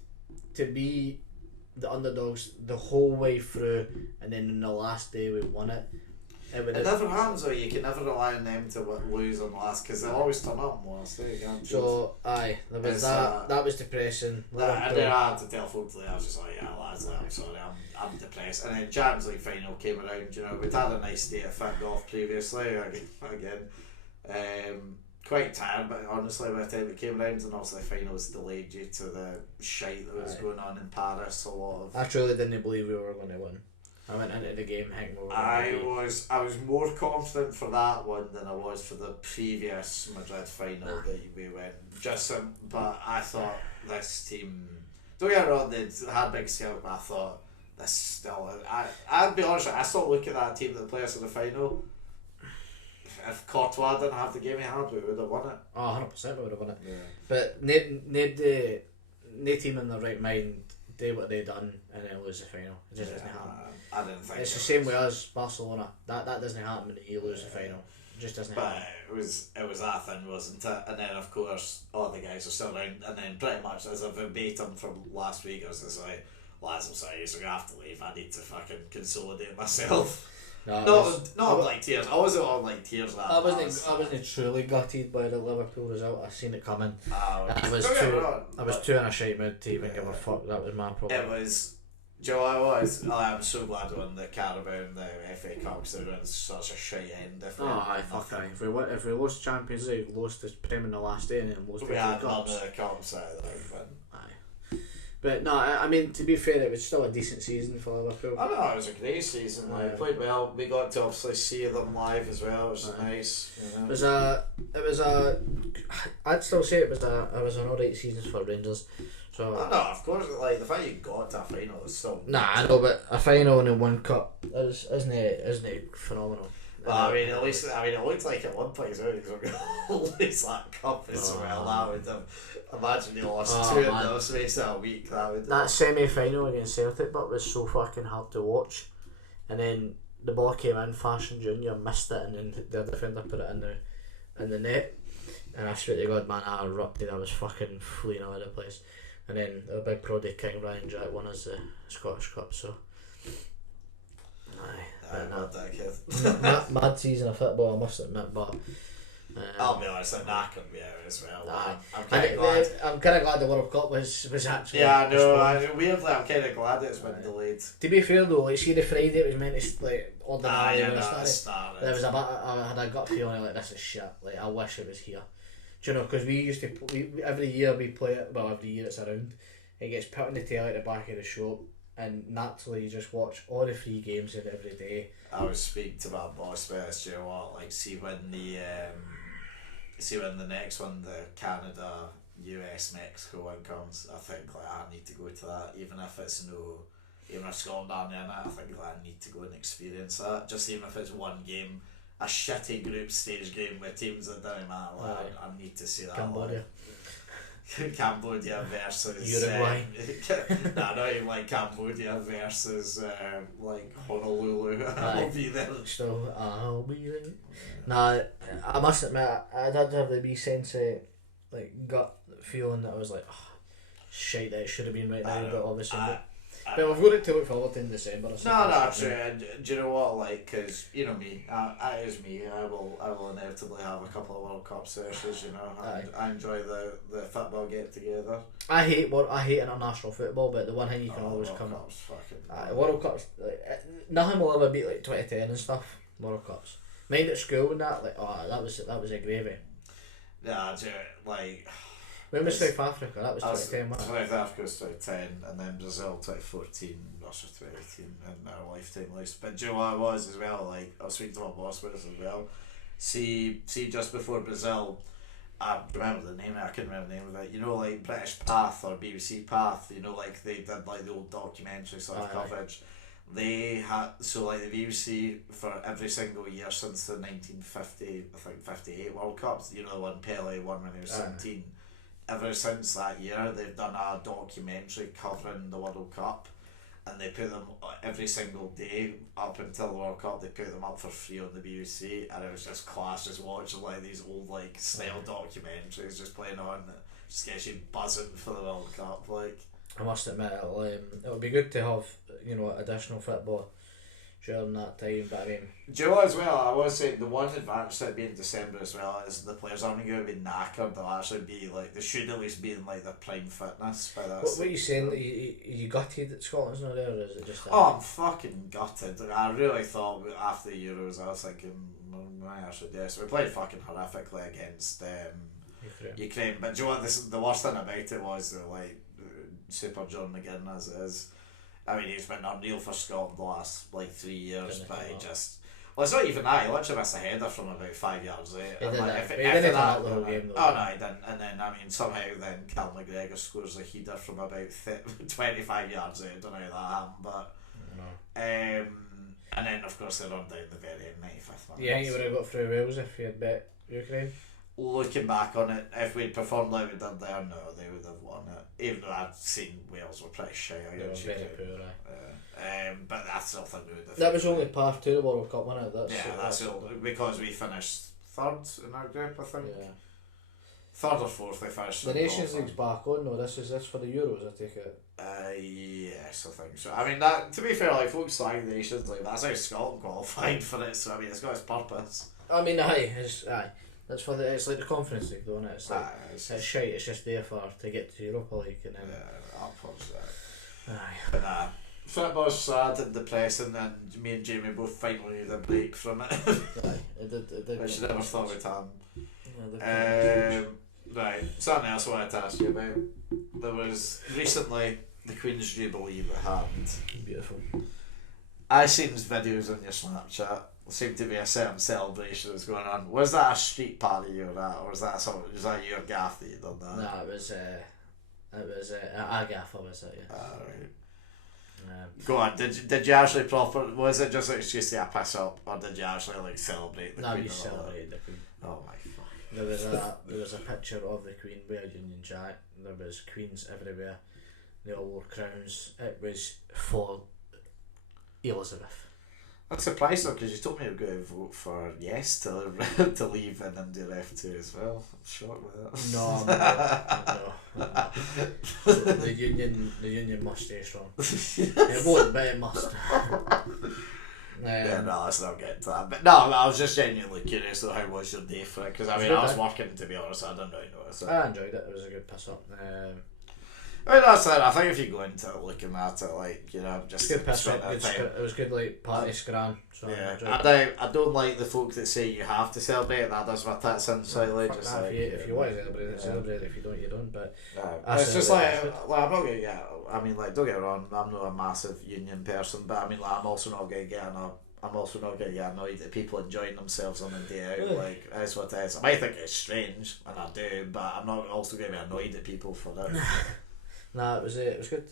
to be the underdogs the whole way through, and then on the last day we won it. It never happens though. You can never rely on them to lose on the last because they always turn up on the last day. So aye, there was that. That was depressing. And then I had to tell folks I was just like, yeah, lads, I'm sorry, I'm depressed. And then Champions League final came around. You know, we'd had a nice day at Fit Golf previously. Again, quite tired, but honestly, by the time it came around, and obviously the final was delayed due to the shite that was going on in Paris. A lot of. I truly didn't believe we were going to win. I went into the game thinking we were going to I was more confident for that one than I was for the previous Madrid final that we went. But I thought this team. Don't get me wrong, they had big skill, but I thought this still. I'd be honest, I still look at that team that plays in the final. If Courtois didn't have the game he had, we would have won it. Oh, 100% we would have won it. Yeah. But no team in their right mind do what they done and then lose the final. It just doesn't happen. I didn't think it's the same with us, Barcelona. That doesn't happen when you lose the final. It just doesn't happen. But it was that thing, wasn't it? And then of course all the guys are still around, and then pretty much as a verbatim from last week, I was just like, lads, I'm sorry, you're gonna have to leave. I need to fucking consolidate myself. Not on like tears. I wasn't on like tears. I wasn't truly gutted by the Liverpool result. I seen it coming. I was too in a shite mood to even give a fuck. That was my problem. It was. Do you know what it was? I'm so glad we won the Carabao and the FA Cup because they were in such a shite end. If we lost Champions League, lost the Prem in the last day, and then lost the FA Cups. We had none of the Cups out there. But no, I mean, to be fair, it was still a decent season for Liverpool. I know, it was a great season. They played well. We got to obviously see them live as well, which was nice. You know. I'd still say it was an alright season for Rangers. So I know, of course, like the fact you got to a final is still. Nah, I know, but a final and a one cup isn't it phenomenal? Well, I mean, at least it looked like at one point as well. He was going to lose that cup as well. That would have. Imagine you lost 2 in the space of a week. That semi-final against Celtic, but was so fucking hard to watch. And then the ball came in, Fashion Junior missed it, and then the defender put it in the net. And I swear to God, man, I erupted. I was fucking fleeing all over the place. And then the big proddy King Ryan Jack won us the Scottish Cup. So, mad season of football, I must admit, but. I'll be honest, I'm knackered me out as well. I'm kind of glad the World Cup was actually. Yeah, no. Weirdly, I'm kind of glad it's been delayed. To be fair though, like see the Friday it was meant to like ordinarily when it started. There was I had a gut feeling like this is shit. Like I wish it was here. Do you know? Because we used to every year we play it. Well, every year it's around. It gets put on the telly at the back of the shop. and naturally you just watch all the 3 games in every day. I was speaking to my boss about this, you know what, like see when the next one, the Canada, US, Mexico one comes, I think like I need to go to that, even if Scotland aren't in it, I think like I need to go and experience that, just even if it's one game, a shitty group stage game with teams that don't matter, like, I need to see that. Cambodia. Cambodia versus Uruguay. nah, not even like Cambodia versus like Honolulu. I'll be there. So I'll be there. Nah, I must admit, I did have the wee sense of like gut feeling that I was like, oh, shite, that it should have been right now, but obviously. But we've got it to look forward to in December. No, true. Do you know what? Like, cause you know me, it is me. I will inevitably have a couple of World Cup sessions. You know, I enjoy the football get together. I hate international football, but the one thing you can always World come. Cup's fucking. World Cups, like, nothing will ever beat like 2010 and stuff. World Cups. Mind at school and that, like, that was a gravy. Yeah, like. When was South Africa? That was 2010, wasn't it? South Africa was 2010, and then Brazil 2014, Russia 2018, in our lifetime list. But do you know what it was as well? Like, I was speaking to my boss with this as well. See, just before Brazil, I remember the name, I couldn't remember the name of it. You know, like British Path or BBC Path, you know, like they did like the old documentary sort of coverage. They had, so like the BBC for every single year since the 1950, I think 58 World Cups, you know, the one Pele won when he was 17. Ever since that year, they've done a documentary covering the World Cup, and they put them every single day up until the World Cup. They put them up for free on the BBC, and it was just class, just watching like these old like style documentaries just playing on. Just gets you buzzing for the World Cup. Like, I must admit, it'll be good to have, you know, additional football during that time, but I mean... Do you know what as well, I was saying, the one advantage that being December as well is the players aren't going to be knackered, they'll actually be like, they should at least be in like their prime fitness by that. What are you saying, are you gutted that Scotland's not there, or is it just... I'm fucking gutted. I really thought after the Euros, I was thinking, I actually do this. We played fucking horrifically against Ukraine, but do you know what, the worst thing about it was, like, Super John McGinn as it is. I mean, he's been unreal for Scotland the last like 3 years, but he just... Well, it's not even that. He literally missed a header from about 5 yards out. He didn't that, the whole game though. Oh no, he didn't. And then, I mean, somehow then Cal McGregor scores a header from about 25 yards out. I don't know how that happened, but... No. And then, of course, they run down the very 95th minute. Yeah, you would have got through Wales if you had bet Ukraine. Looking back on it, if we'd performed like we did there, no, they would have won it. Even though I'd seen Wales were pretty shy against Ukraine. Very poor, but I still think we would have. That was only part 2 of the World Cup, wasn't it? That's all, because we finished third in our group, I think. Yeah. Third or fourth, they finished. The Nations League's back on, though. This for the Euros, I take it. Yes, I think so. I mean, that, to be fair, like folks slag the Nations League, that's how Scotland qualified for it. So I mean, it's got its purpose. I mean, that's for it's like the Conference League, though, isn't it? It's like it's shite. It's just there to get to Europa League, and then I'll punch that. Aye. But football's sad and depressing, and me and Jamie both finally need a break from it. It did. Which I never thought we'd have. Right, something else I wanted to ask you about. There was recently the Queen's Jubilee that happened. Beautiful. I seen videos on your Snapchat. There seemed to be a certain celebration that was going on. Was that a street party you were at, or was that your gaff that you done that? No, it was a gaffer, was it? Yeah. Right. Go on. Did you actually was it just an excuse to piss up, or did you actually like celebrate the Queen? No, you celebrated the Queen. Oh my fuck. There was a picture of the Queen with a Union Jack. There was queens everywhere. They all wore crowns. It was for Elizabeth. I'm surprised though, because you told me you were going to vote for yes to leave and then do F2 as well. I'm shocked with that. No. The union must stay strong. It won't, but it must. Yeah, no, let's not get into that. But no, I was just genuinely curious though, how was your day for it? Because I mean, I was working, to be honest, I didn't really know. So. I enjoyed it. It was a good piss up. I mean, that's it. I think if you go into it looking at it like, you know, just Good piss up, spend good time. it was good like party scran. So Yeah, I I don't like the folk that say you have to celebrate. That does my tits in slightly. fuck Just that, like, if you want to celebrate it, celebrate it. If you don't, you don't. But it's just celebrate like I'm not gonna get. I mean, like, don't get me wrong. I'm not a massive union person, but I mean, like, I'm also not gonna get annoyed at people enjoying themselves on the day out. Really? Like, that's what it is. I might think it's strange, and I do, but I'm not also gonna be annoyed at people for it. nah, it was good.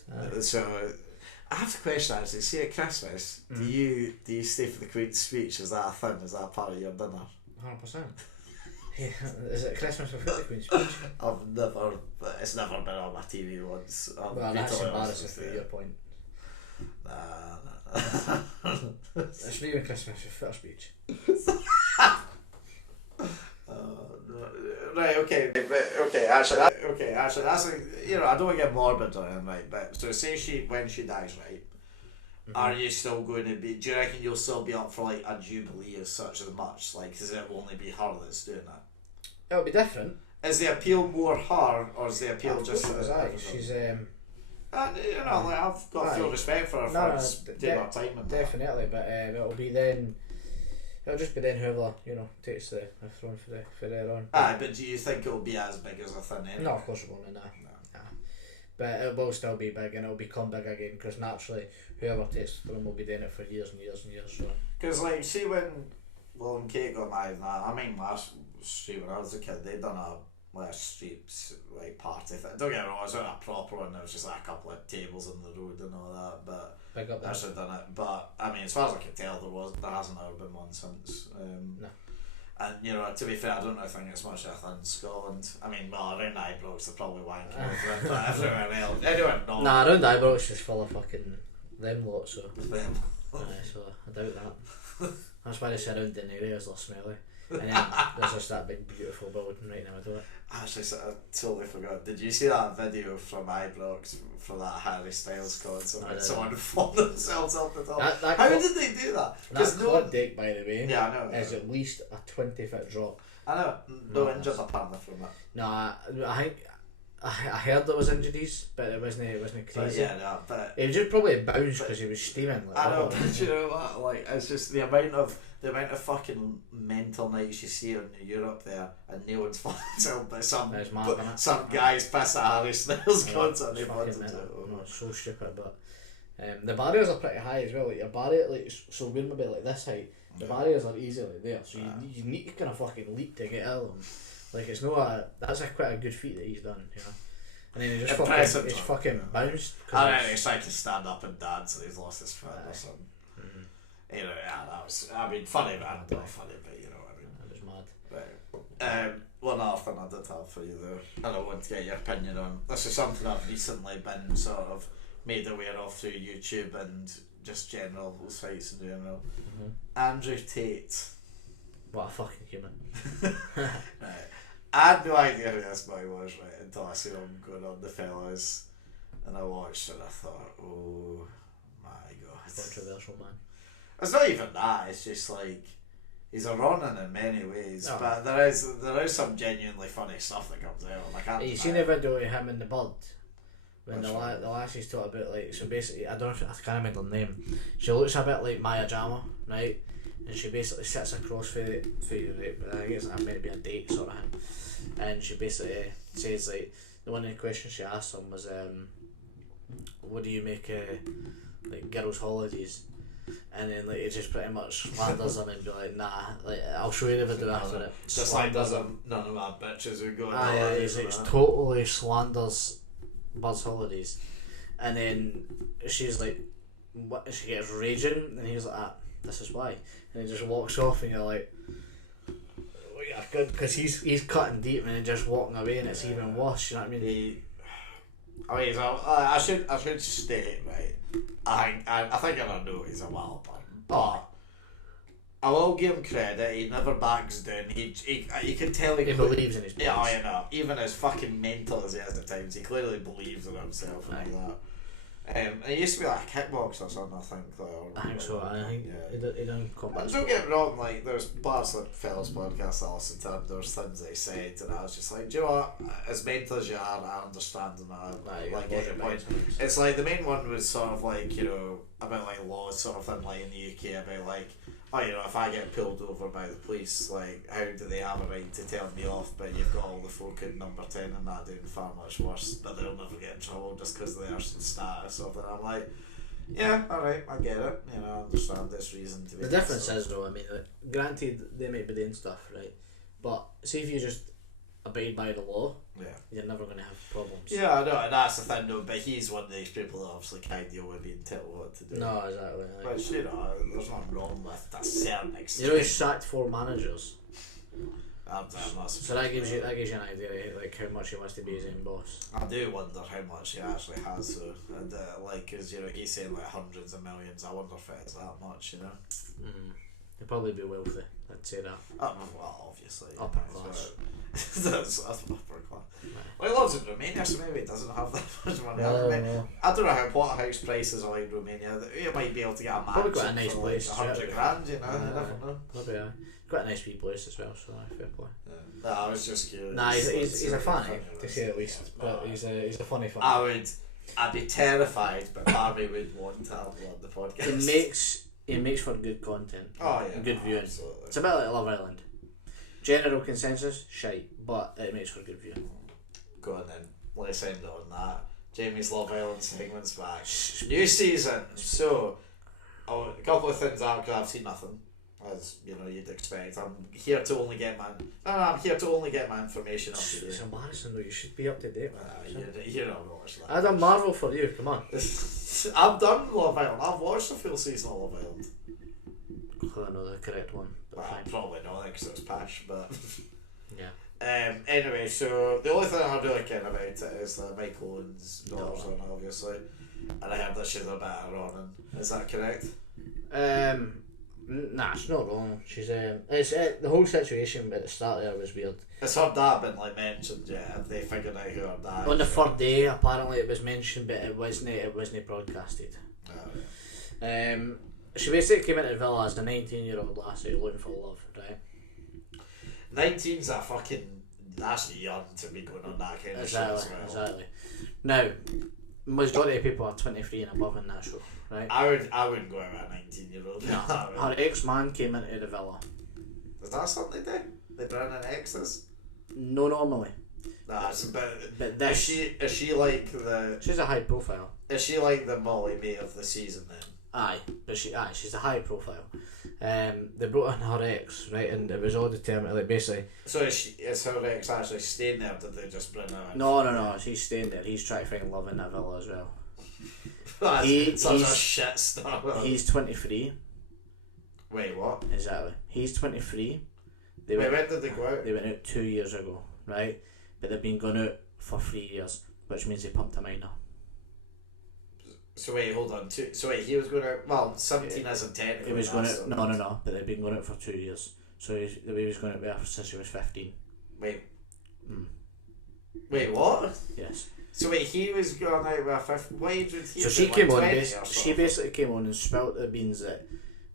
So I have to question actually. See, at Christmas, do you stay for the Queen's speech? Is that a thing? Is that part of your dinner? 100%. Yeah, is it Christmas before the Queen's speech? It's never been on my TV once. Well, that's embarrassing for your point. Nah. It's not even Christmas before speech. Right, okay, actually, that's you know, I don't want to get morbid on it, right? But so say when she dies, right? Are you still going to be? Do you reckon you'll still be up for like a jubilee as such as much? Like, because it will only be her that's doing it. It'll be different. Is the appeal more her, or is the appeal just? She's you know, like, I've got full respect for her for doing her time and definitely, but it'll be then. It'll just be then whoever, you know, takes the throne for their own. But do you think it'll be as big as a thing anyway? No, of course it won't. Nah. But it will still be big, and it'll become big again because naturally, whoever takes the throne will be doing it for years and years and years. So. Because like, see when Will and Kate got married, I mean last street when I was a kid, they'd done a street like party thing. Don't get me wrong, it wasn't a proper one. There was just like a couple of tables on the road and all that, but. Big up there. I should have done it, but I mean, as far as I can tell, there hasn't ever been one since. No. And you know, to be fair, I don't know think it's much of a thing in Scotland. I mean, well, around Ibrox they're probably wanking over it, but everywhere else, anywhere not. Nah, around Ibrox is just full of fucking them lot, so. Them. So I doubt that. That's why they say around the areas they're smelly. And then there's just that big beautiful building right in the middle of it. Actually, I totally forgot. Did you see that video from Ibrox for that Harry Styles concert when someone flung themselves off the top? How did they do that? That club deck, by the way, yeah, I know, is at least a 20-foot drop. I know. No injured apparently from it. No, I think I heard there was injuries, but it wasn't crazy. But yeah, no, but it was just probably bounced because he was steaming. Like, I know, but you know what? Like, it's just the amount of fucking mental nights you see in Europe there, and no one's fucking himself, but some guys piss at Harry Styles concert and they want to do it. No, it's so stupid, but the barriers are pretty high as well. Like your barrier, like so we're maybe like this height. The barriers are easily there, so you need to kind of fucking leap to get out of them. Like it's that's quite a good feat that he's done, you know. And then he just fucking bounced. I know he's trying to stand up and dance, and he's lost his foot or something. You know, yeah, that was. I mean, funny, man. Not funny, but you know what I mean. That was mad. Right. One other thing I did have for you though, and I want to get your opinion on. This is something I've recently been sort of made aware of through YouTube and just general sites in general. Andrew Tate. What a fucking human. Right. I had no idea who this boy was, right, until I seen him going on The Fellas, and I watched it and I thought, oh my god. Controversial man. It's not even that, it's just like, he's a Ronin in many ways, but there is some genuinely funny stuff that comes out. Like, have you seen the video of him and the bird? When the lassie's talk about, like, so basically, I can't remember her name. She looks a bit like Maya Jama, right? And she basically sits across for I guess that might be a date sort of thing. And she basically says, like, the one of the questions she asked him was, what do you make like girls' holidays? And then like he just pretty much slanders them and be like, nah, like I'll show you the video after it. Just slanders them, none of my bitches who go. Yeah, he's like totally slanders Buzz Holidays, and then she's like, what? She gets raging, and he's like, this is why, and he just walks off, and you're like, oh, yeah, good, because he's cutting deep and then just walking away, and it's even worse. You know what I mean? I should state, right. I think I know he's a wild bun, but I will give him credit. He never backs down. You can tell he believes in his place. Yeah, I know. Even as fucking mental as he is at times, he clearly believes in himself and all that. And it used to be like a kickbox or something, I think. I think so. I think he done combat. Don't get me wrong, like, there's parts of Fellas podcast I listened to, and there's things they said, and I was just like, do you know what? As mental as you are, I understand, and I like get your point. It's like the main one was sort of like, you know, about like laws sort of thing, like in the UK, about like, oh, you know, if I get pulled over by the police, like, how do they have a right to tell me off? But you've got all the folk at number 10 and that doing far much worse, but they'll never get in trouble just because of their status or something. I'm like, yeah, alright, I get it. You know, I understand this reason to be. The difference is, though, I mean, like, granted, they might be doing stuff, right? But see if you just abide by the law, you're never going to have problems. Yeah, I know, and that's the thing, though, but he's one of these people that obviously can't deal with being told what to do. No, exactly. Like, Which, you know, there's nothing wrong with a certain extent. you know, he's sacked 4 managers. I'm not So that gives you an idea, like how much he wants to be his own boss. I do wonder how much he actually has, though, and like, cause you know he's saying like hundreds of millions. I wonder if it's that much, you know. He'll probably be wealthy. I'd say that. Well, obviously. Upper class. that's upper class. Well, he lives in Romania, so maybe he doesn't have that much money. No. I don't know what house prices are like in Romania. You might be able to get a Probably mansion got a nice for place, like $100 grand, you know. You never know. Maybe quite a nice wee place as well, so fair play. No, I was just curious. Nah, he's a funny, to say the least, but he's a funny fan. I'd be terrified, but Barbie would want to have him on the podcast. He makes for good content. Oh yeah, good viewing. Absolutely. It's a bit like Love Island. General consensus, shite, but it makes for good viewing. Go on then. Let's end it on that. Jamie's Love Island segment's back. New season. So, a couple of things I've seen nothing, as you know you'd expect. I'm here to only get my information up to date. It's embarrassing though. You should be up to date. You don't watch that. I done Marvel for you. Come on. I've done Love Island. I've watched the full season of Love Island. I know the correct one. Well, probably not because it was Pash, but yeah. Anyway, so the only thing I really care about it is that Michael Owen's daughter's on it, obviously, and I heard that she's a bit of Ronan. Is that correct? Nah, it's not wrong. She's it's the whole situation at the start there was weird. It's her dad been like mentioned yet? Have they figured out who her dad? On the third day, apparently it was mentioned, but it wasn't broadcasted. Oh, yeah. She basically came into the villa as a 19-year-old lassie looking for love, right? 19's a fucking. That's young to be going on that kind of shit as well. Exactly. Now, majority of people are 23 and above in that show, right? I wouldn't go out with a 19-year-old. No. Her ex-man came into the villa. Is that something they do? They bring in exes? No, normally. Nah, But this... Is she like the... She's a high profile. Is she like the Molly May of the season then? Aye, but she's a high profile. They brought in her ex, right, and it was all determined, like basically. So is her ex actually staying there? Or did they just bring her in? No, she's staying there. He's trying to find love in that villa as well. That's such a shit start. He's 23. Wait, what? Exactly. He's 23. When did they go out? They went out 2 years ago, right? But they've been going out for 3 years, which means they pumped a minor. So wait, hold on. So wait, he was going out. Well, 17 isn't technically. He was going out. No. But they've been going out for 2 years. So he was going out with her since he was 15. Wait. Wait, what? Yes. So wait, he was going out with a 15. What age was he? So she came on. She basically came on and spelt the beans that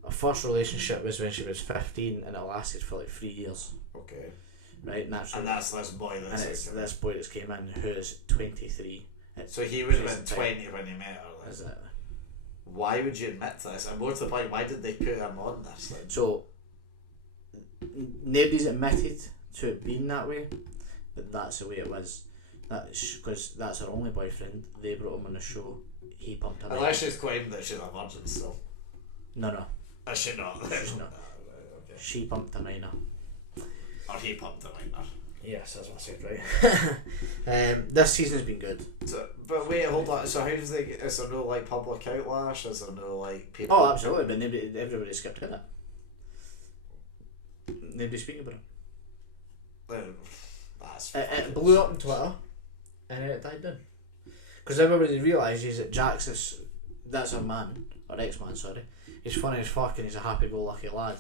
her first relationship was when she was 15, and it lasted for like 3 years. Okay. Right, naturally. And that's this boy that's. And it's this boy that's came in who is 23. So he would have been 20 when he met her. Then. Exactly. Why would you admit to this? And more to the point, why did they put him on this then? So nobody's admitted to it being that way, but that's the way it was. That's because that's her only boyfriend. They brought him on the show. He pumped her. Unless she's claimed that she's a virgin still. No. Is she not? She's not. Okay. She pumped a minor. Or he pumped a minor. Yes, that's what I said, right. This season's been good. So, but wait, hold on. So how does they get, is there no like public outlash? Is there no like people? Oh, absolutely, but everybody skipped it. Nobody's speaking about it. It blew up on Twitter and then it died down. Because everybody realises that that's her man, or ex-man, sorry. He's funny as fuck and he's a happy-go-lucky lad.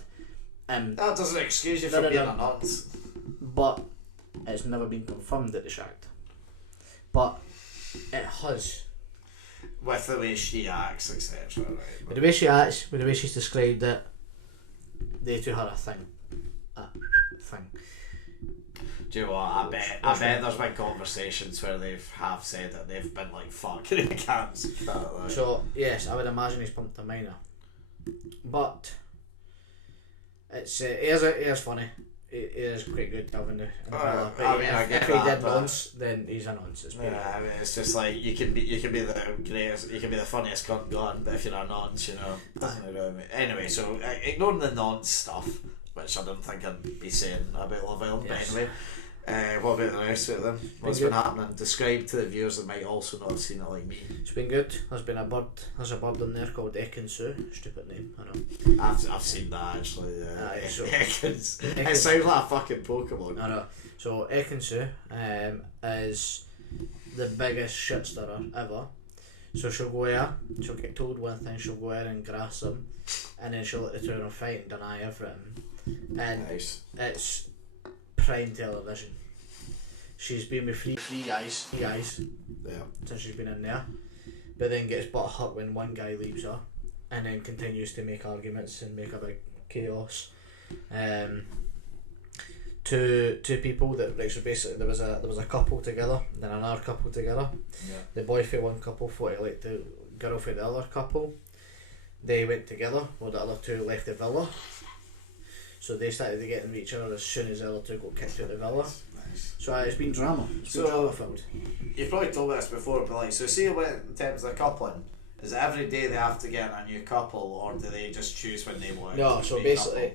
That doesn't excuse you from being a nonce. But it's never been confirmed that they shagged. But it has. with the way she acts, etc. Right? With the way she acts, with the way she's described it, they two had a thing. Do you know what? I bet there's been conversations where they've said that they've been like fucking in camps. So yes, I would imagine he's pumped a minor, but it's he is funny. He is quite good having the fella. But if he did nonce, then he's a nonce. Yeah, I mean, it's just like you can be the greatest, you can be the funniest cunt going, but if you're a nonce, you know, doesn't it really? Anyway, so ignoring the nonce stuff, which I don't think I'd be saying about Love Island, but anyway. What about the rest of them? What's been happening? Describe to the viewers that might also not have seen it like me. It's been good. There's a bird in there called Ekin-Su. Stupid name, I know. I've seen that actually. So it sounds like a fucking Pokemon. I know. So Ekin-Su is the biggest shit stirrer ever. So she'll go there, she'll get told one thing, she'll go there and grass them, and then she'll let the two of them fight and deny everything. And it's prime television. She's been with three guys since she's been in there, but then gets butt hurt when one guy leaves her, and then continues to make arguments and make a big chaos. Two people that so basically there was a couple together, then another couple together. Yeah. The boy for one couple fought to like the girl for the other couple. They went together while the other two left the villa. So they started to get into each other as soon as the other two got kicked out of the villa. Nice. So it's been drama. It's been drama filled. You've probably told me this before, but like, so see in terms of coupling, is it every day they have to get a new couple, or do they just choose when they want? No, so basically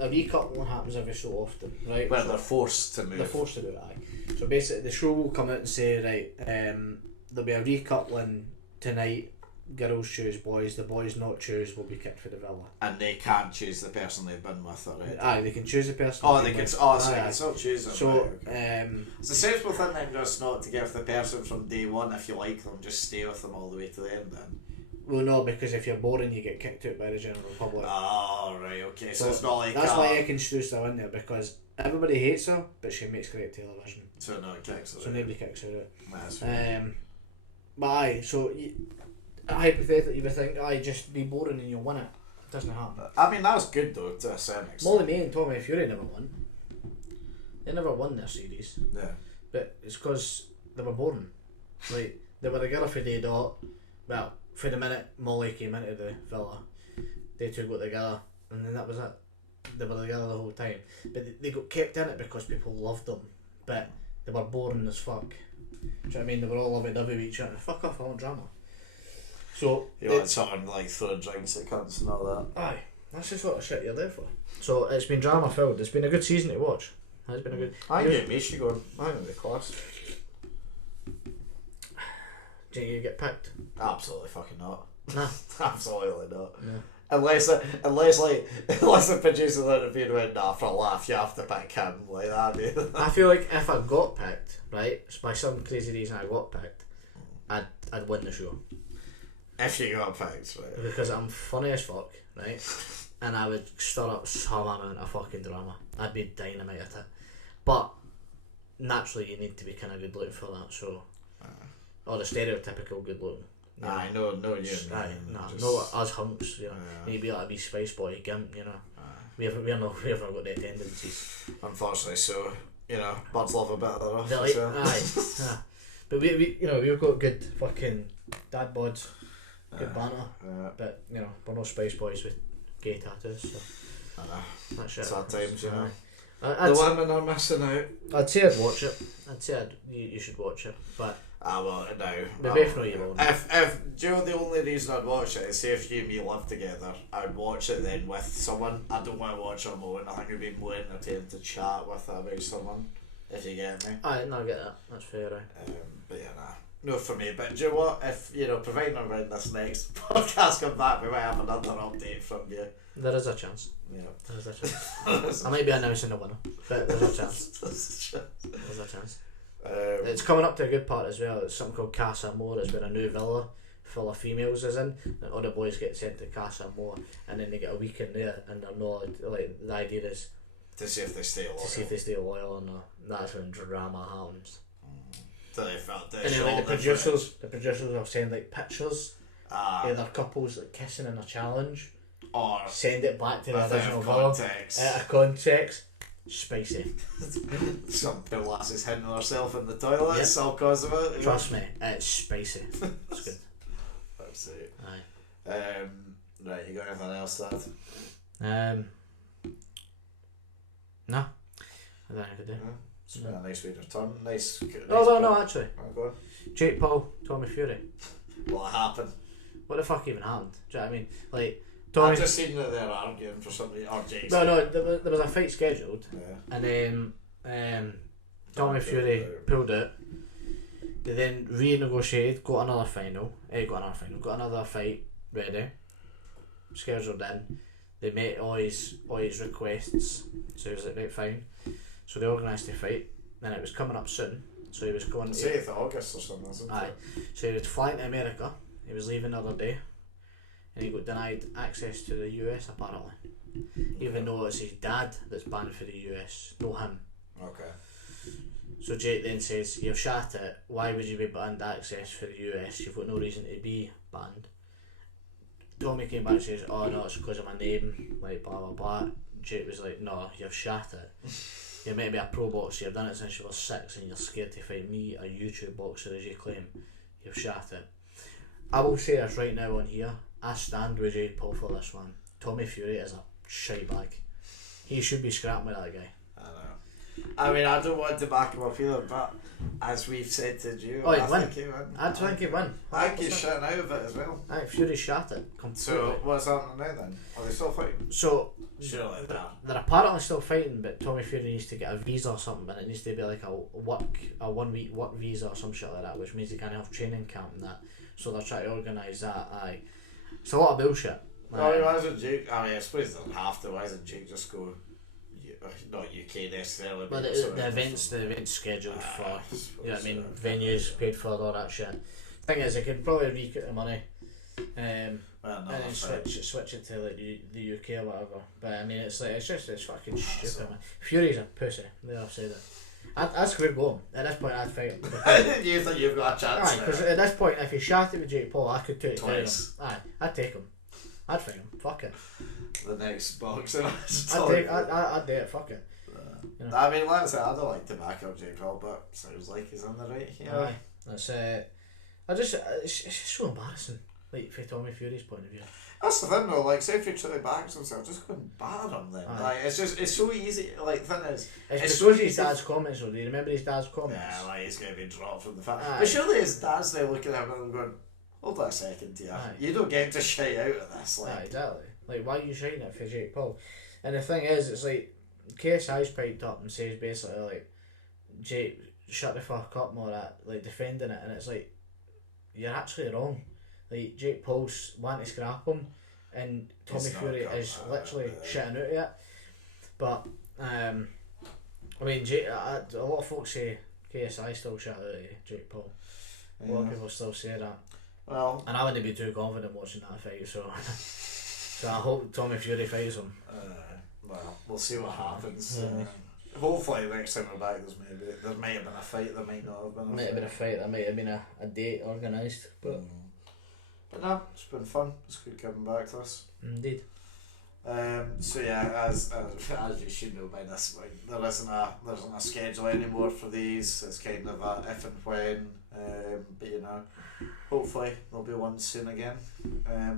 a recoupling happens every so often, right? Where they're forced to move. They're forced to do it, aye. So basically the show will come out and say, right, there'll be a recoupling tonight. Girls choose boys, the boys not choose will be kicked for the villa. And they can't choose the person they've been with already. Aye, they can choose the person. They can still choose them. So, right, okay. It's a sensible thing then just not to get with the person from day one. If you like them, just stay with them all the way to the end then. Well, no, because if you're boring, you get kicked out by the general public. Oh, right, okay. So it's not like that's why Ekin-Su's still in there, because everybody hates her, but she makes great television. So no, it kicks her. So nobody kicks her out. But aye, so hypothetically, you would think, just be boring and you'll win it. It doesn't happen. I mean, that's good though, to a certain extent. Molly May and Tommy Fury never won. They never won their series. Yeah. But it's because they were boring. Like, they were together for day dot. Well, for the minute Molly came into the villa, they two got together, and then that was it. They were together the whole time. But they got kept in it because people loved them. But they were boring as fuck. Do you know what I mean? They were all lovey-dovey with each other. Fuck off, I want drama. So you want something like throwing drinks at cunts and all that. Aye, that's the sort of shit you're there for. So it's been drama filled. It's been a good season to watch. It's been a good. I think me should go. I think the class. Do you get picked? Absolutely fucking not. Nah. Absolutely not. Yeah. Unless the producer interviewed went, nah, for a laugh, you have to pick him like that. I feel like if I got picked, right, by some crazy reason I got picked, I'd win the show. If you got picked, right? Because I'm funny as fuck, right? And I would stir up some amount of fucking drama. I'd be dynamite at it. But naturally, you need to be kind of good looking for that. So, or the stereotypical good looking. Aye, no, you. Aye, no, us hunks. You know, you need to be like a wee spice boy, gimp. You know, we haven't got the tendencies. Unfortunately, so birds love a bit of the rough. Like, aye. But we've got good fucking dad bods. Good banter, but we're no spice boys with gay tattoos, so that's it. Sad times, the women are missing out. I'd say I'd watch it. I'd say you should watch it, but well, no. We both know you won't. If the only reason I'd watch it is say if you and me live together, I'd watch it then with someone. I don't want to watch it alone. I think it'd be more entertaining to chat with about someone. If you get me. I get that. That's fair, right? But no for me, but do you know what? If providing around this next podcast come back, we might have another update from you. There is a chance. Yeah, there is a chance. I might be announcing the winner, but there's a chance. There's a chance. It's coming up to a good part as well. It's something called Casa Amor. It's where a new villa full of females is in, and all the boys get sent to Casa Amor, and then they get a week in there, and they're not like the idea is to see if they stay loyal. To see if they stay loyal or not. That's when drama happens. And then like the producers will send like pictures of their couples like kissing in a challenge, or send it back to the original video context. out of context. Spicy. Some poor lass is hitting herself in the toilet. It's all cause of it. Trust me, it's spicy. It's good. That's it. Aye. Right, you got anything else to add? No. I don't think I do. It's been a nice way to turn. Nice. No, actually. Oh, go on. Jake Paul, Tommy Fury. What happened? What the fuck even happened? Do you know what I mean? Like, I've just seen that they're arguing for something. Or Jake's. No, there was a fight scheduled, Yeah. and then Tommy Fury pulled out. They then renegotiated, got another fight ready, scheduled in. They met all his requests, so he was like, right, fine. So they organised the fight, and it was coming up soon. So he was going. It's 8th of August or something, isn't Aye. it? So he was flying to America. He was leaving the other day, and he got denied access to the US apparently. Even though it's his dad that's banned for the US, not him. Okay. So Jake then says, "You've shot it. Why would you be banned access for the US? You've got no reason to be banned." Tommy came back and says, "Oh no, it's because of my name, like blah blah blah." Jake was like, "No, you've shot it. You're meant to be a pro boxer. You've done it since you were 6, and you're scared to fight me, a YouTube boxer, as you claim. You've shot it." I will say this right now on here. I stand with Jake Paul for this one. Tommy Fury is a shite bag. He should be scrapped with that guy. I know. I mean, I don't want to back him up either, but as we've said to you, Oh, I he'd win. think he win. I think he'd win. I think he's shitting out of it as well. I think Fury shot it completely. So what's happening now then? Are they still fighting? So Surely they are. they're apparently still fighting, but Tommy Fury needs to get a visa or something, and it needs to be like a 1 week work visa or some shit like that, which means he can't have training camp and that. So they're trying to organise that. Aye, it's a lot of bullshit. Why isn't Jake? I mean, I suppose they don't have to. Why doesn't Jake just go? Not UK necessarily, But the event's scheduled for, you know what I mean, venues paid for, all that shit. Thing is, they could probably recoup the money, and then switch it to like the UK or whatever. But I mean, it's fucking stupid, man. Fury's a pussy. There, I've said it. I'd square go him. At this point, I'd fight him. You think you've got a chance? Aye, because at this point, if he shot it with Jake Paul, I could take it Twice. down him. Aye, I'd take him. I'd fight him. Fuck it. The next boxer. I'd do it. Fuck it. You know. I mean, like I said, I don't like to back up Jake Paul, but sounds like he's on the right here. Aye, that's it's so embarrassing. Like from Tommy Fury's point of view. That's the thing though. Like, say if he truly backs himself, just go and batter him then. Aye. Like, it's so easy. Like, the thing is, It's so because his easy. dad's comments. So do you remember his dad's comments? Yeah, like he's gonna be dropped from the fact. Aye. But surely his dad's there looking at him and going, "Hold on a second, here. Aye. You don't get to shout out of this." Like, Aye, exactly. Like, why are you shining it for Jake Paul? And the thing is, it's like KSI's piped up and says basically like, Jake, shut the fuck up, more that, like defending it, and it's like, you're actually wrong. Like, Jake Paul's wanting to scrap him, and Tommy Fury is literally shitting out of it. But I mean, a lot of folks say KSI still shit out of Jake Paul. A lot of people still say that. well, And I wouldn't be too confident watching that fight, so so I hope Tommy Fury fights him. well, we'll see what happens. Hopefully, next time we're back, there might have been a fight. There might not have been. Might have been a fight. There might have been a date organised, but But no, it's been fun. It's good coming back to us. indeed. So yeah, as you should know by this point, there isn't a schedule anymore for these. It's kind of a if and when. But you know, hopefully there'll be one soon again.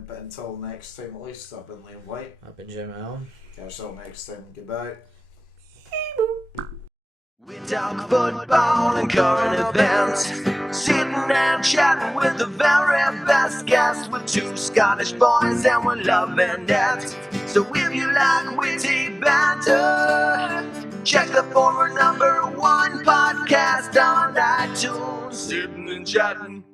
But until next time, at least, I've been Liam Whyte. I've been Jamie Allan. Catch you all next time. Goodbye. We talk football and current events, sitting and chatting with the very best guests. With 2 Scottish boys and we're loving it. So if you like witty banter, check the former #1 podcast on iTunes. Sitting and chatting.